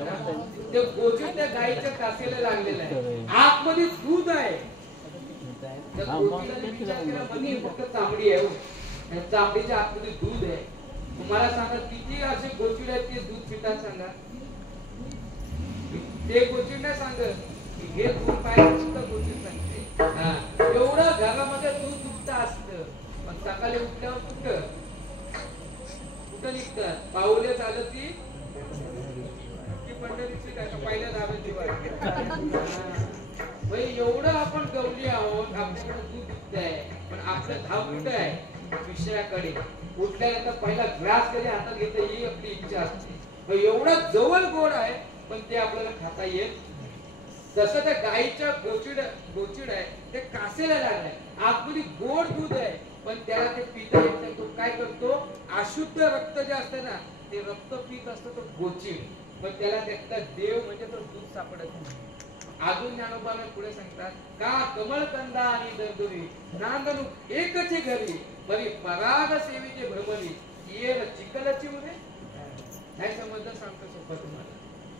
ते गोचिड त्या गायीच्या कासेला लागलेलं आहे, आतमध्ये दूध आहे. त्या गोचिडाने विचार केला, मध्ये फक्त चामडी आहे, चामडीच्या आतमध्ये दूध आहे. मला सांगा किती असे गोचिड आहेत ते दूध पितात सांगा. ते गोचिड नाही सांगत हे दूध पाहिजे सुद्धा गोचिड सांगते. एवढं घरामध्ये दूध दुभतं असतं पण सकाळी उठल्यावर कुठं निघतात पाऊले चालत ती पंढरीची काय का पहिल्या धाब्याची वाट. एवढं आपण गवली आहोत आपल्याकडे दूध दुभत आहे पण आपलं धाव कुठं आहे विषयाकडे. उठल्यानंतर पहिला ग्लास कधी हातात घेता ही आपली इच्छा असते. एवढं जवळ गोड आहे पण ते आपल्याला खाता येत. तसं त्या गाईच्या गोचिड आहे ते कासेला लागलाय आतमध्ये गोड दूध आहे पण त्याला ते पिता येत नाही. तो काय करतो अशुद्ध रक्त जे असतं ना ते रक्त पित असतं तो गोचिड पण त्याला त्यातला देव म्हणजे तो दूध सापडत नाही. अजून ज्ञानोबा पुढे सांगतात का कमळकंदा आणि दरदुरी नांदनु एकचे घरी बरी पराग सेवेचे भ्रमली येर चिखलाची उरे. नाही समजलं सांगतो सोपं तुम्हाला.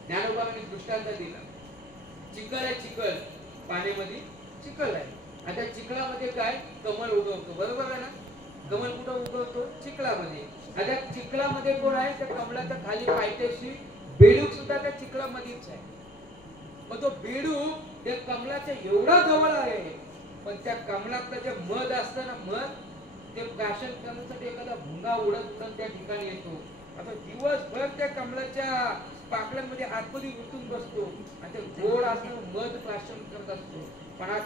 ज्ञानोबाने दृष्टांत दिला. चिखल आहे चिखल पाण्यामध्ये चिखल आहे आणि त्या चिखलामध्ये काय कमळ उगवतो बरोबर आहे ना. कमळ कुठं उगवतो चिखलामध्ये. आणि त्या चिखलामध्ये कोण आहे त्या कमळाच्या खाली पायथ्याशी बेडूक सुद्धा त्या चिखलामध्येच आहे. मग तो बेडूक त्या कमळाच्या एवढा जवळ आहे पण त्या कमळातलं जे मध असतं ना मध ते प्राशन करण्यासाठी एखादा भुंगा उडत त्या ठिकाणी येतो. आता दिवसभर त्या कमळाच्या पाकळ्यांमध्ये आतमध्ये गुंतून बसतो आणि ते गोड असणं मध प्राशन करत असतो. पण हा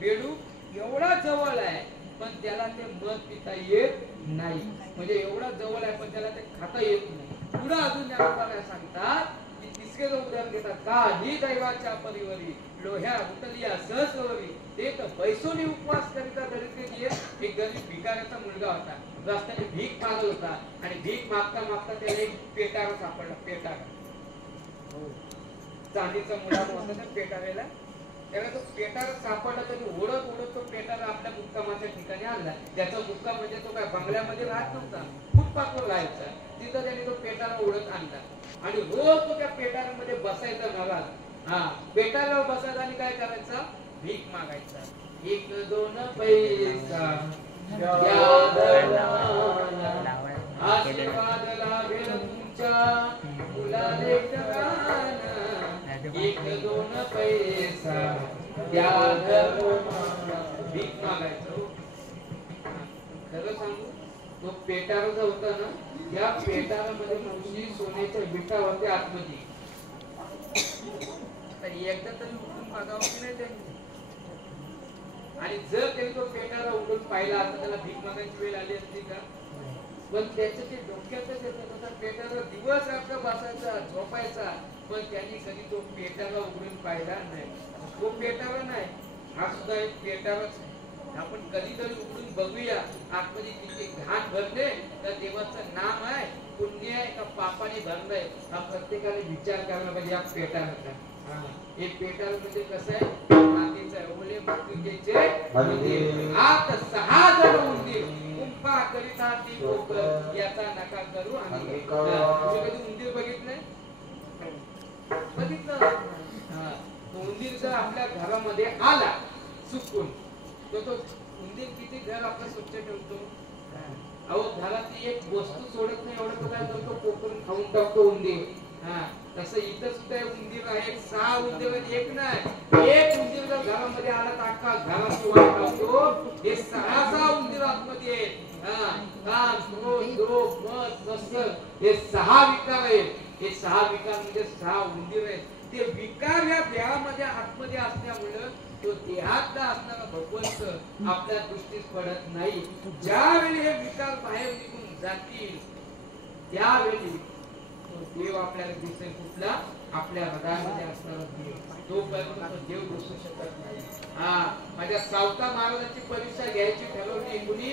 बेडूक एवढा जवळ आहे पण त्याला ते मध पिता येत नाही. म्हणजे एवढा जवळ आहे पण त्याला ते खाता येत नाही. पुढे अजून ज्ञानोबा सांगतात की तिसरे उदाहरण देतात का ही दैवाच्या परिवरी लोह्या उतलिया सहसवरी ते तर पैसोनी उपवास करिता दरिद्र एक गरीब भिकाऱ्याचा मुलगा होता. रस्त्याने भीक मागत होता आणि भीक मागता मागता त्याला एक पेटारा सापडला. पेटारा चांदीचा मुलामा होता त्या पेटाऱ्याला. त्याला तो पेटारा सापडला तरी ओढत ओढत तो पेटारा आपल्या मुक्कामाच्या ठिकाणी आणला. त्याचा मुक्काम म्हणजे तो काय बंगल्यामध्ये राहत नव्हता फुटपाथवर राहायचा. तिथं त्याने तो पेटारा ओढत आणला आणि रोज तो त्या पेटाऱ्यामध्ये बसायचा घरात. पेटाऱ्यावर बसायचा आणि काय करायचा भीक मागायचा. एक दोन पैसा आशीर्वाद लाभेल तुमच्या मुलाले एक दोन पैसा द्या भीक मागायचं. खरं सांगू तो पेटारा जो होता ना या पेटारामध्ये मावशी सोन्याच्या विटा होत्या आतमध्ये. एकदा तरी उठून मागावं की नाही त्यांनी. आणि जर त्यांनी तो पेटारा उठून पाहिला आता त्याला भीक मागायची वेळ आली असती का. पण त्याच्या ते डोक्यातच येत होता पेटारा दिवस रात्र बसायचा झोपायचा पण त्यांनी कधी तो पेटारा उघडून पाहिला नाही. तो पेटारा नाही हा सुद्धा एक पेटाराच आहे. आपण कधीतरी उघडून बघूया आतमध्ये किती घाण भरले तर देवाचं नाम आहे पुण्य आहे का पापाने भरलंय हा प्रत्येकाने विचार करायला पाहिजे. या पेटाराचा हे पेटार म्हणजे कसं आहे मातीचं आहे. ओले मातीचे मंदिर आत 6 जण उंदीर कुंपा करिता ती पोकर याचा नका करू. आणि कधी उंदीर बघितलंय बघितलं. उंदीर जर आपल्या घरामध्ये आला चुकून तो उंदीर किती घर आपलं स्वच्छ ठेवतो. अहो घरातली एक वस्तू सोडत नाही एवढं तो काय करतो कोकण खाऊन टाकतो उंदीर. तसं इथं सुद्धा उंदीर आहे. 6 उंदीर एक नाही. एक उंदीर जर घरामध्ये आला तर अख्खा घराची वाट लावतो. हे 6 उंदीर आतमध्ये काम क्रोध लोभ मद मत्सर हे 6 विकार आहेत. हे 6 विकार म्हणजे 6 उंदीर आहेत. ते विकार या देहामध्ये आतमध्ये असल्यामुळे तो देहातला असणारा भगवंत आपल्या दृष्टीस पडत नाही. ज्यावेळी हे विकार बाहेर निघून जातील त्यावेळी तो देव आपल्याला दिसेल. कुठला आपल्या हृदयामध्ये असणारा देव. तोपर्यंत देव दिसू शकत नाही. माझ्या सावता महाराजांची परीक्षा घ्यायची ठरवली कुणी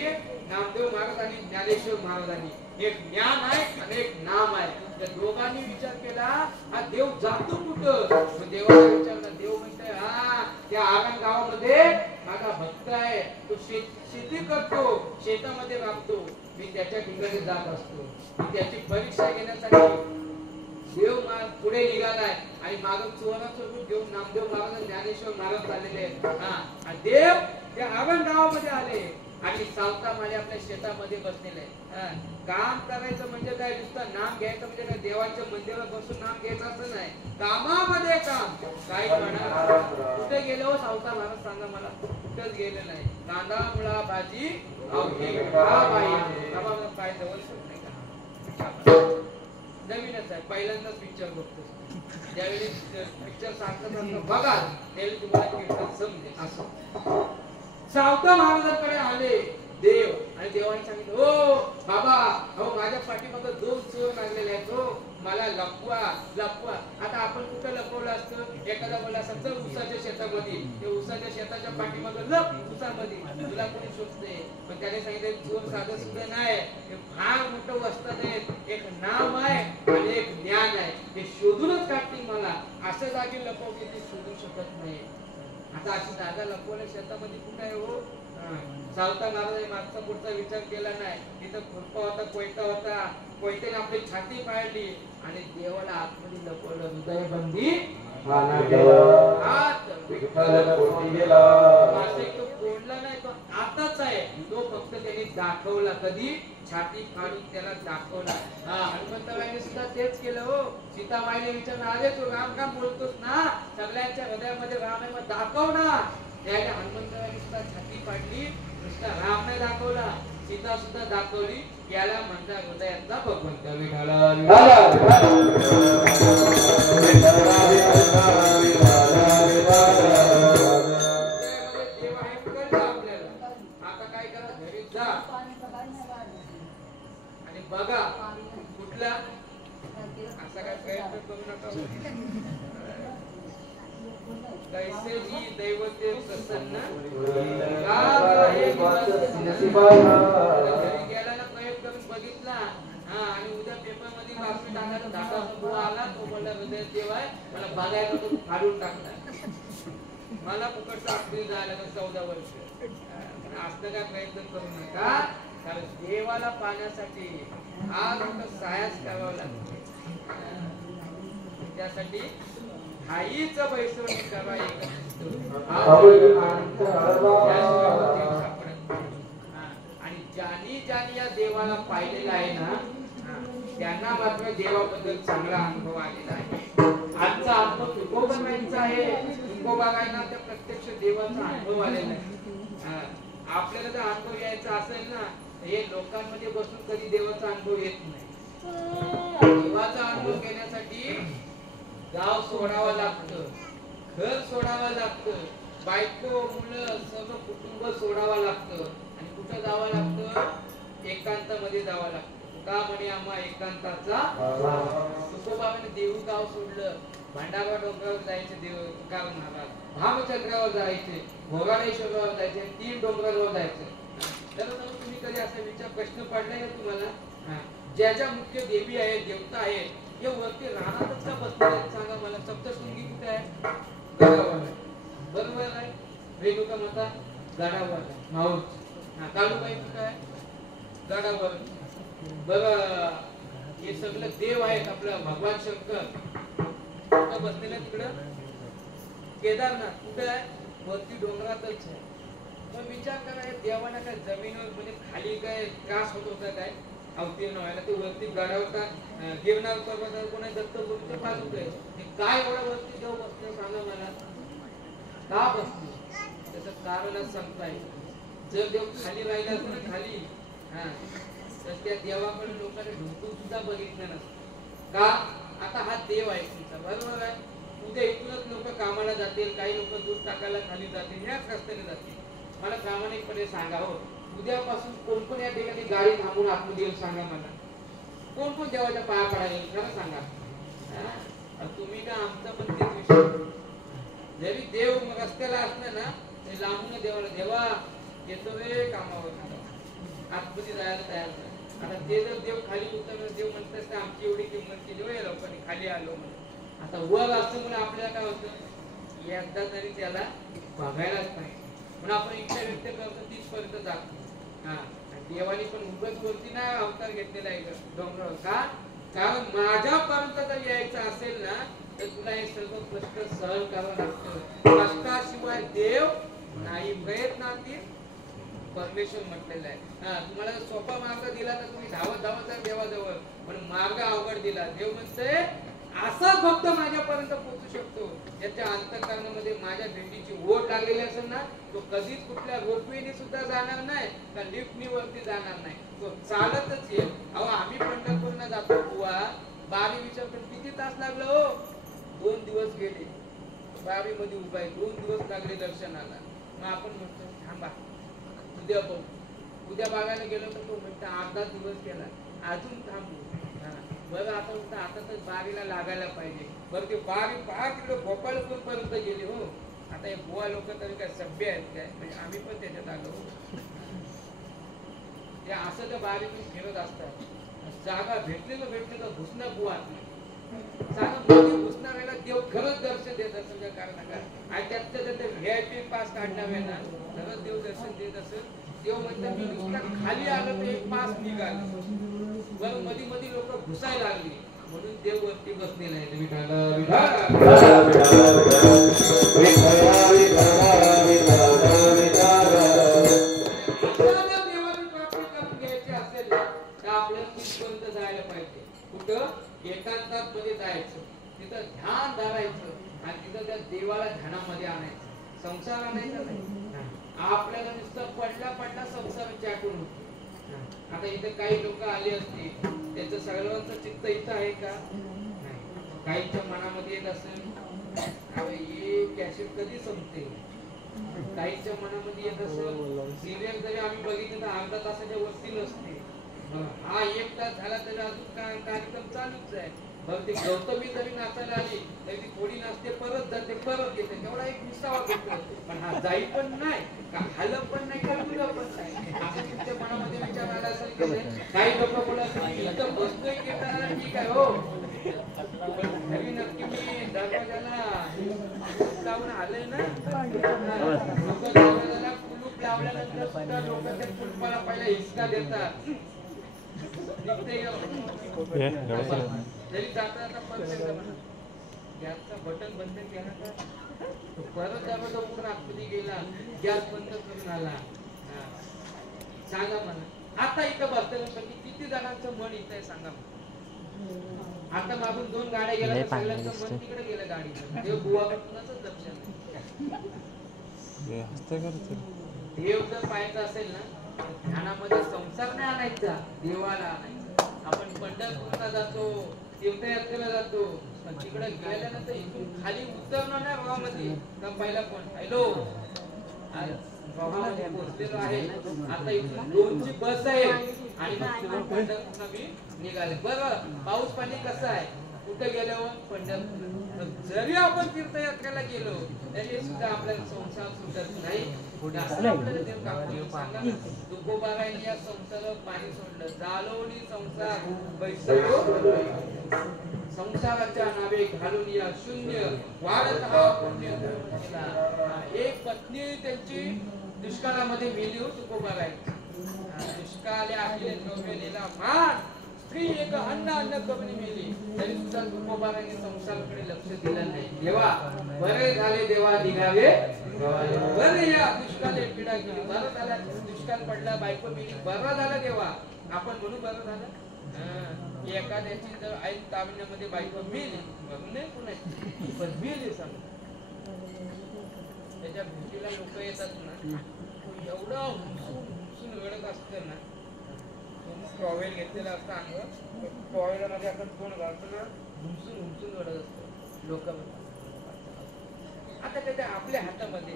नामदेव महाराज आणि ज्ञानेश्वर महाराजांनी. एक ज्ञान आहे आणि एक नाम आहे. त्या दोघांनी विचार केला हा देव जातो कुठं. देवाला विचारला. देव म्हणतोय त्या आगन गावामध्ये माझा भक्त आहे. तो शेती करतो शेतामध्ये राबतो. मी त्याच्या ठिकाणी जात असतो. मी त्याची परीक्षा घेण्यासाठी देव पुढे निघालाय आणि मागं चोराचं रूप घेऊन नामदेव महाराज ज्ञानेश्वर महाराज चाललेले आहेत. आणि देव त्या आगन गावामध्ये आले आणि सावता माळे आपल्या शेतामध्ये बसलेले आहेत. काम करायचं म्हणजे काय, नुसतं नाम घ्यायचं म्हणजे काय, देवाच्या मंदिरात बसून नाम घ्यायचं असं नाही, कामामध्ये काम. काय म्हणा कुठे गेले हो सावता महाराज सांगा मला, कुठेच गेले नाही. कांदा मुळा भाजी पाय जवळ नाही का, नवीनच आहे, पहिल्यांदाच पिक्चर बघतो. ज्यावेळी पिक्चर सांगतात बघा त्यावेळी तुम्हाला कीर्तन समजेल. असं सावता महाराजांकडे आले देव आणि देवाने सांगितलं, हो बाबा, हो माझ्या पाठीमागे 2 चोर लागलेले आहेत, हो मला लपवा लपवा. आता आपण कुठं लपवलं असतं, एखादा बोलला असं चल उसाच्या शेतामध्ये, ते उसाच्या शेताच्या पाठीमागे लप उसामध्ये, तुला कोणी शोधते. पण त्याने सांगितलं चोर साधं सुद्धा नाही, फार मोठं वस्तात आहे, एक नाम आहे आणि एक ज्ञान आहे, ते शोधूनच काढतील मला. असं जागी लपव की ते शोधू शकत नाही. आता अशी जागा लपवल्या शेतामध्ये कुठे आहे हो. सावता महाराज मागचा पुढचा विचार केला नाही. तिथं खुरपा होता, कोयता होता, कोयत्याने आपली छाती पाळली आणि देवाला आतमध्ये लपवलं. हृदयबंदी तो फोडला नाही, तो आताच आहे, तो फक्त त्यांनी दाखवला. कधी छाती फाडून त्याला दाखवला. हनुमंतरायाने सुद्धा तेच केलं हो. सीतामाईने विचारलं, अरे तू राम का बोलतोस ना, सगळ्यांच्या हृदयामध्ये राम आहे, मग दाखव ना. त्याने हनुमंतरायाने सुद्धा छाती फाडली, नुसता राम नाही दाखवला, सीता सुद्धा दाखवली. याला म्हणतात हृदयातला भगवंत विठाला. आणि बघा कुठला असा काय प्रयत्न करू नका. कैसे जी दैवते प्रसन्न गेल्याला प्रयत्न करून बघितला. आणि उद्या पेपर मध्ये बातमी टाकायला धाकाचा आला, तो म्हणला हृदय देव आहे, मला बघायला तो फाडून टाकला. मला फुकटचा अगदी झाला 14 वर्ष. असं काय प्रयत्न करू नका, कारण देवाला पाहण्यासाठी आज मोठं सायास करावं लागतं. त्यासाठी हाईचं बैसवणी करा. आणि ज्यांनी ज्यांनी या देवाला पाहिलेलं आहे ना, त्यांना मात्र देवाबद्दल चांगला अनुभव आलेला आहे. आजचा अनुभव तुकोबांचा आहे. तुकोबांना त्या प्रत्यक्ष देवाचा अनुभव आलेला आहे. आपल्याला जर अनुभव यायचा असेल ना, हे लोकांमध्ये बसून कधी देवाचा अनुभव येत नाही. देवाचा अनुभव घेण्यासाठी गाव सोडावं लागतं, घर सोडावं लागतं, बायको मुलं सर्व कुटुंब सोडावं लागतं. आणि कुठं जावं लागतं, एकांतामध्ये जावं लागतं. का म्हणे आम्हा एकांताचा. तुकोबाबाने देहू गाव सोडलं, भांडाबा डोंगरावर जायचे देव तुकाराम महाराज, भामचंद्रावर जायचे, भोगाडेश्वरावर जायचे, 3 डोंगरावर जायचे. तर तुम्ही कधी असा विचार प्रश्न पडलाय का तुम्हाला, ज्याच्या मुख्य देवी आहे, देवता आहे, हे वरती राहणारच का बसले सांगा मला. सप्तशृंगी कुठे आहे, गडावर आहे, बरोबर आहे. रेणुका माता गडावर आहे, माऊल. काळूबाई कुठे आहे, गडावर. बरं, हे सगळं देव आहेत. आपलं भगवान शंकर कुठं बसलेलं आहे, तिकडं केदारनाथ कुठे आहे, वरती डोंगरातच आहे. मग विचार करा, हे देवाला काय जमिनीवर म्हणजे खाली काय त्रास होत होता काय अवतीर्ण व्हायला, ते वरती गडावर का गिरनार पर्वतावर कोणा दत्तगुरूच्या बाजूक आहे, काय एवढं वरती देव बसले सांगा मला, का बसले. त्याचं कारणच सांगता येईल. जर देव खाली राहिला असतं ना, खाली तर त्या देवाकडे लोकांनी ढुंकून सुद्धा बघितलं नसतं. का, आता हा देव आहे तुमचा, बरोबर आहे. उद्या इथूनच लोक कामाला जातील, काही लोक दूध टाकायला खाली जातील, ह्याच रस्त्याने जातील. मला प्रामाणिकपणे सांगा हो, उद्यापासून कोण कोण या ठिकाणी गाडी थांबून आतमध्ये येईल सांगा मला. कोण कोण देवाच्या पाया पडायला येईल खरं सांगा. तुम्ही का आमचा पण तेच विषय. जरी देव रस्त्याला असलं ना, ते लांबून देवाला, देवा येतो रे कामावर, आतमध्ये जायला तयार नाही. आता ते जर देव खाली उतरलं, देव म्हणतात आमची एवढी किंमत केली हो या लोकांनी, खाली आलो म्हणून. आता वर असतं म्हणून आपल्याला काय होतं, एकदा तरी त्याला बघायलाच नाही म्हणून आपण इच्छा व्यक्त करतो, तिथपर्यंत जातो. देवानी पण उगत वरती नाही अवतार घेतलेला आहे डोंगरावर. का, कारण माझ्यापर्यंत जर यायचं असेल ना तर तुला हे सर्व कष्ट सहन करावं लागतं. कष्टाशिवाय देव नाही. प्रयत्नातील परमेश्वर म्हटलेलं आहे. तुम्हाला जर सोपा मार्ग दिला तर तुम्ही धावत धावत जा देवाजवळ, पण मार्ग अवघड दिला. देव म्हणते असाच भक्त माझ्यापर्यंत पोहोचू शकतो ज्याच्या अंतःकरणामध्ये माझ्या भेटीची ओढ लागलेली असेल ना, तो कधीच कुठल्या रोपवेने सुद्धा जाणार नाही का लिफ्टनी वरती जाणार नाही, तो चालतच येईल. अहो आम्ही पंढरपूरला जातो बुवा, बारी विचारतो किती तास लागलं हो? 2 दिवस गेले. बारी मध्ये उभा आहे, 2 दिवस लागले दर्शनाला. मग आपण म्हणतो थांबा उद्या बघू. उद्या बघायला गेलो तर तो म्हणतो अर्धा दिवस गेला, अजून थांबू. बरं आता म्हणतो आता तर बारीला लागायला पाहिजे. बरं ते बारी फार तिकडे गोपाळपूर पर्यंत गेले हो. आता हे बुवा लोक तरी काय सभ्य आहेत काय? म्हणजे आम्ही पण त्याच्यात आलो. ते असं तर बारीतून फिरत असतात. जागा भेटली तर घुसणं बुवा चांगलं घुसणार वेळेला देव खरंच दर्शन देत असेल का कारण काय? आणि त्यात VIP पास काढणार आहे ना, खरंच देव दर्शन देत असेल. देव म्हणतात मी नुसता खाली आलं तर एक पास निघालं. बरं मध्ये मध्ये लोक घुसायला लागली म्हणून देव वरती बसलेला आहे. देवाची प्राप्ती करून घ्यायची असेल तर आपल्याला तिथपर्यंत जायला पाहिजे. कुठं एकांतात मध्ये जायचं, तिथं ध्यान धरायचं आणि तिथं त्या देवाला ध्यानामध्ये आणायचं. संसार आणायचा नाही. आपल्याला नुसतं पडला संसार चाटून होतो. आता इथे काही लोक आले असते, त्याचं सर्वांचं चित्त इथं आहे का? काहींच्या मनामध्ये येत असेल ही कॅसेट कधी संपते. काहींच्या मनामध्ये येत असेल सिरियल जरी आम्ही बघितलं तर अर्धा तासाच्या वरती नसते. हा 1 तास झाला तरी अजून कार्यक्रम चालूच आहे. बरं ते गौतमी जरी नाचायला आली तरी ती थोडी नाचते, परत जाते, परत येते. तेवढा एक विसावा घेतो. पण हा जाई पण नाही का हलत पण नाही का मुलं पण नाही. असं तुमच्या मनामध्ये विचार आला असेल की काही लोक बोलत इथं बसतोय कीर्तनाला ठीक आहे हो, पण घरी नक्की मी दरवाजाला कुलूप लावून आलंय ना. लोक दरवाजाला कुलूप लावल्यानंतर सुद्धा लोक त्या कुलपाला पहिला हिसका देतात. जरी जाता जाता परत गॅसचा बटन बंद केला तर परत दरवाजा उघडून आतमध्ये गेला, गॅस बंद करून आला. सांगा मला आता इथं बसल्यानंतर किती जणांचं मन इथं आहे सांगा मला. आता मागून 2 गाड्या गेल्या तर सगळ्यांचं मन तिकडे गेलं गाडीचं. देव बुवाकडूनच दर्शन. देव जर पाहायचा असेल ना ध्यानामध्ये संसार नाही आणायचा, देवाला आणायचा. आपण पंढरपूरला जातो, तीर्थयात्रेला जातो, पण तिकडे गेल्यानंतर इथून खाली उतरणार नाही भावामध्ये तर पहिला कोण हॅलो भावामध्ये पोहोचलेलो आहे. आता इथून 2ची बस आहे आणि मग पंढरपूरला मी निघाले. बरं पाऊस पाणी कसं आहे? कुठे गेलो? पंढरपूर. जरी आपण तीर्थयात्रेला गेलो तरी सुद्धा आपल्याला संसार सुटत नाही. तुकोबारायांनी या संसारात पाणी सोडलं. जालोनी संसार संसाराच्या नावे घालून या शून्य वाढत हा पुण्य केला. एक पत्नी त्यांची दुष्काळामध्ये मेली हो तुकोबारायांची. दुष्काळ आखिले द्रव्यलेला मान स्त्री एक अन्न कमी मेली तरी सुद्धा तुकोबारायांनी संसाराकडे लक्ष दिलं नाही. देवा बरे झाले देवा निघावे बरे या दुष्काळे पीडा केली. बरं झालं दुष्काळ पडला, बायको मेली, बरं झालं देवा. आपण म्हणू बरं झालं. एखाद्याची जर ऐन तारुण्यामध्ये बायको मेली म्हणून नाही कुणाची पण मेली सांग त्याच्या भेटीला लोक येतात ना, एवढं हुसून वेळत असतं ना. टॉवेल घेतलेला असतं अंग, टॉवेलमध्ये आपण तोंड घालतो ना, हुमसून वेळत असतं लोक. आता त्याच्या आपल्या हातामध्ये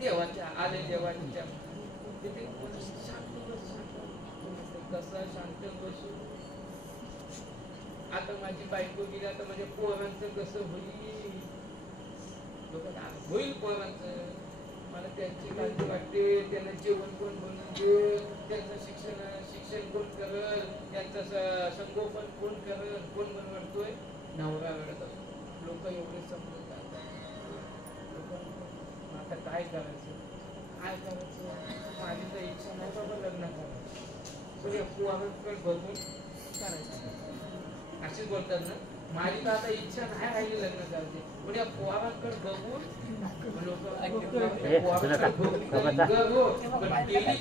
देवाच्या आले देवाच्या तिथे कसं शांत बसू. आता माझी बायको गेली, आता माझ्या पोरांचं कसं होईल? लोक होईल पोरांचं. मला त्यांची काळजी वाटते. त्यांना जेवण कोण बनवून देईल, त्यांचं शिक्षण कोण करल, त्यांचं संगोपन कोण करल, कोण बनवतोय? नवरा वेळत असतो. लोक एवढे समजतात. आता काय करायचं? माझी तर इच्छा नाही बाबा लग्न करायचं. सगळ्या पोरांकडे बघून करायचं. अशीच बोलतात ना. माझी तर आता इच्छा नाही राहिली लग्न करायची, पण या पोरांकडे बघून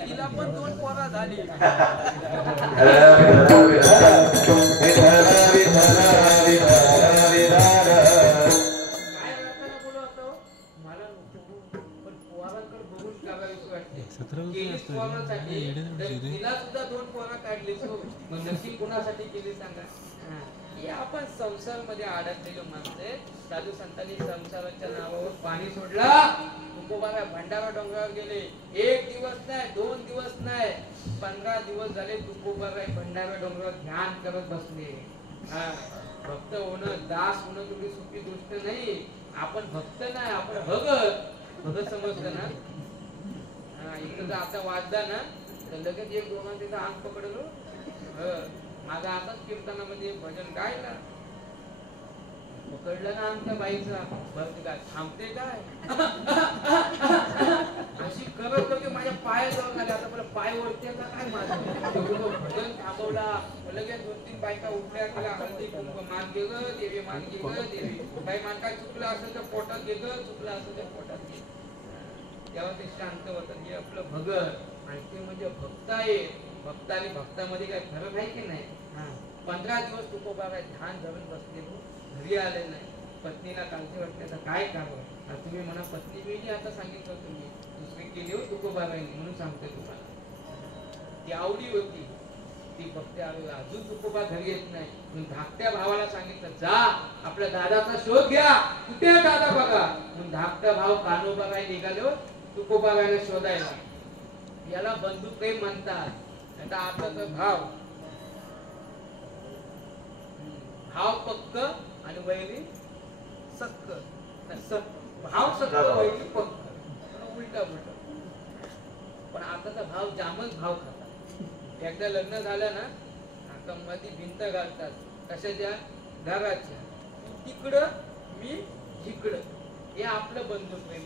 तिला पण 2 पोरा झाली. तिला सुद्धा 2 पोरा काढली. मग नक्की कुणासाठी केली सांगा. हे आपण संसार मध्ये अडकलेलो माणसे. साधू संतांनी संसाराच्या नावावर पाणी सोडला. तुकोबारा भंडारा डोंगरावर गेले. 1 दिवस नाही, 2 दिवस नाही, 15 दिवस झाले तुकोबारा भंडारा डोंगरावर ध्यान करत बसले. भक्त होणं, दास होणं थोडी सोपी गोष्ट नाही. आपण भक्त नाही, आपण भगत समजलं ना. इथं जर आता वाजला ना तर लगेच एक दोघांना तिथं अंग पकडलो. माझा आताच कीर्तनामध्ये भजन गायला पकडलं ना आमच्या बाईचा. बस काय थांबते काय अशी करत होती. माझ्या पाय जाऊन आले. आता मला पाय वरते का काय माझं भजन थांबवला. लगेच 2-3 बायका उठल्या. तिला हळदी कुंकू मान घे ग देवी, मान घे ग देवी. काही मान काय चुकलं असेल तर पोटात घे ग, चुकलं असेल तर पोटात घे. तेव्हा ते शांत होतं. हे आपलं भगत आणि ते म्हणजे भक्त आहे. भक्त आणि भक्तामध्ये काय फरक आहे की नाही. 15 दिवस तुकोबाबा ध्यान धरून बसले, घरी आले नाही. पत्नीला कालचे वाटले तर काय करावं. तुम्ही म्हणा पत्नी मिळली. आता सांगितलं तुम्ही दुसरी केली हो तुकोबाबांनी, म्हणून सांगते तुम्हाला. ती आवडी होती, ती बघते आली. अजून तुकोबा घरी येत नाही. म्हणून धाकट्या भावाला सांगितलं जा आपल्या दादाचा शोध घ्या. कुठे दादा बघा. म्हणून धाकटा भाव कान्होबा काय निघाले तुकोबाबाने शोधायला. याला बंधू प्रेम म्हणतात. आता आपला भाव पक्क आणि वैरी सक्क. भाव सक्क वैरी पक्क उलटा उलटा. पण आताचा भाव जामच भाव खातात. एकदा लग्न झालं ना आता मध्ये भिंत घालतात. कशाच्या? घराच्या. तिकडं मी इकडं. हे आपलं बंधुप्रेम.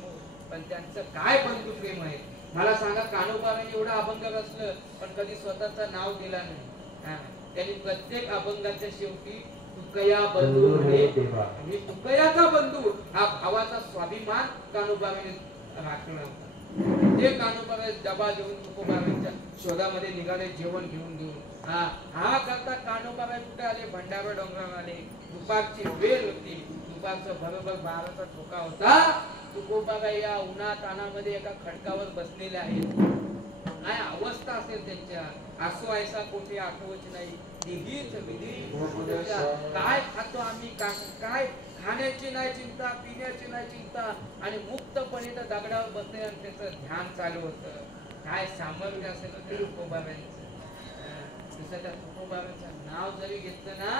पण त्यांचं काय बंधुप्रेम आहे मला सांगा. कान्होबाने एवढं अभंग असलं पण कधी स्वतःचं नाव दिला नाही. त्यांनी प्रत्येक अभंगाच्या शेवटी तुकया बंधू म्हणजे तुकयाचा बंधू हा भावाचा स्वाभिमान कान्होबाने राखला होता. ते कान्होबाने डबा घेऊन तुकोबारांच्या शोधामध्ये निघाले जेवण घेऊन. हा करता कान्होबारा कुठे आले? भंडारा डोंगरावर आले. दुपारची वेळ होती. दुपारचा बरोबर 12चा ठोका होता. तुकोबारा या उन्हात तानामध्ये एका खडकावर बसलेले आहेत. काय अवस्था असेल त्यांच्या. आसो ऐसा कोठे आठवत नाही. काय खातो आम्ही, काय खाण्याची नाही चिंता, पिण्याची नाही चिंता आणि मुक्तपणे त्या दगडावर बसले आणि त्याचं ध्यान चालू होतं. काय सामर्थ्य असेल ते तुकोबारांचं. तसं त्या तुकोबारांचं नाव जरी घेतलं ना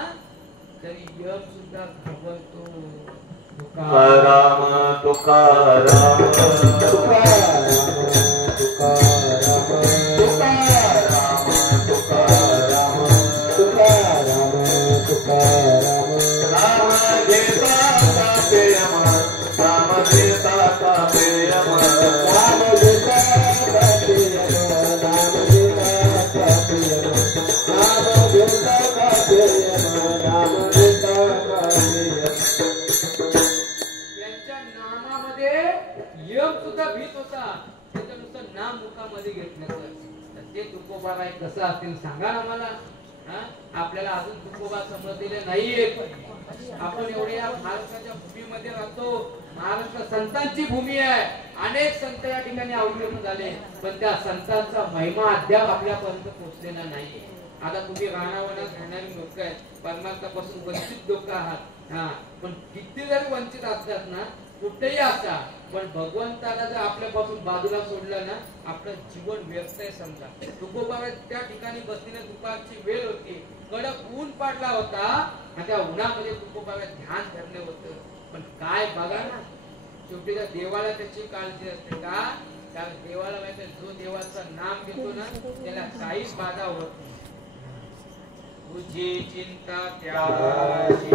तरी यम सुद्धा घाबरतो. तुकाराम तुकाराम तुकाराम तुकाराम तुकाराम तुकाराम तुकाराम तुकाराम. नाम घेता तापे यम, नाम घेता तापे यम, नाम घेता तापे यम, नाम घेता तापे यम, नाम घेता तापे यम, नाम घेता तापे यम. त्यांच्या नामामध्ये यम सुद्धा भीत होता. त्याचं नुसतं नाम मुखामध्ये घेतल्याचं. ते तुकोबारा कसं असतील सांगा ना मला. आपल्याला अजून तुकोबा समजलेले नाहीये. आपण एवढे या महाराष्ट्राच्या भूमीमध्ये राहतो. महाराष्ट्र संतांची भूमी आहे. अनेक संत या ठिकाणी अवलंबून झाले पण त्या संतांचा महिमा अद्याप आपल्यापर्यंत पोहोचलेला नाहीये. आता तुम्ही राहणावनात राहणारी लोक आहेत. परमार्थापासून वंचित लोक आहात. पण किती जरी वंचित असतात ना कुठेही असा पण भगवंताला जर आपल्यापासून बाजूला सोडलं ना आपलं जीवन व्यर्थ आहे समजा. तुकोबारा त्या ठिकाणी बसलेल्या दुपारची वेळ होती. कडक ऊन पडला होता आणि त्या उन्हामध्ये तुकोबारा ध्यान धरले होतं. पण काय बघा ना शेवटी त्या देवाला त्याची काळजी असते का. कारण देवाला माहिती जो देवाचं नाम घेतो ना त्याला काहीच बाधा होत नाही. तुझी चिंता त्याची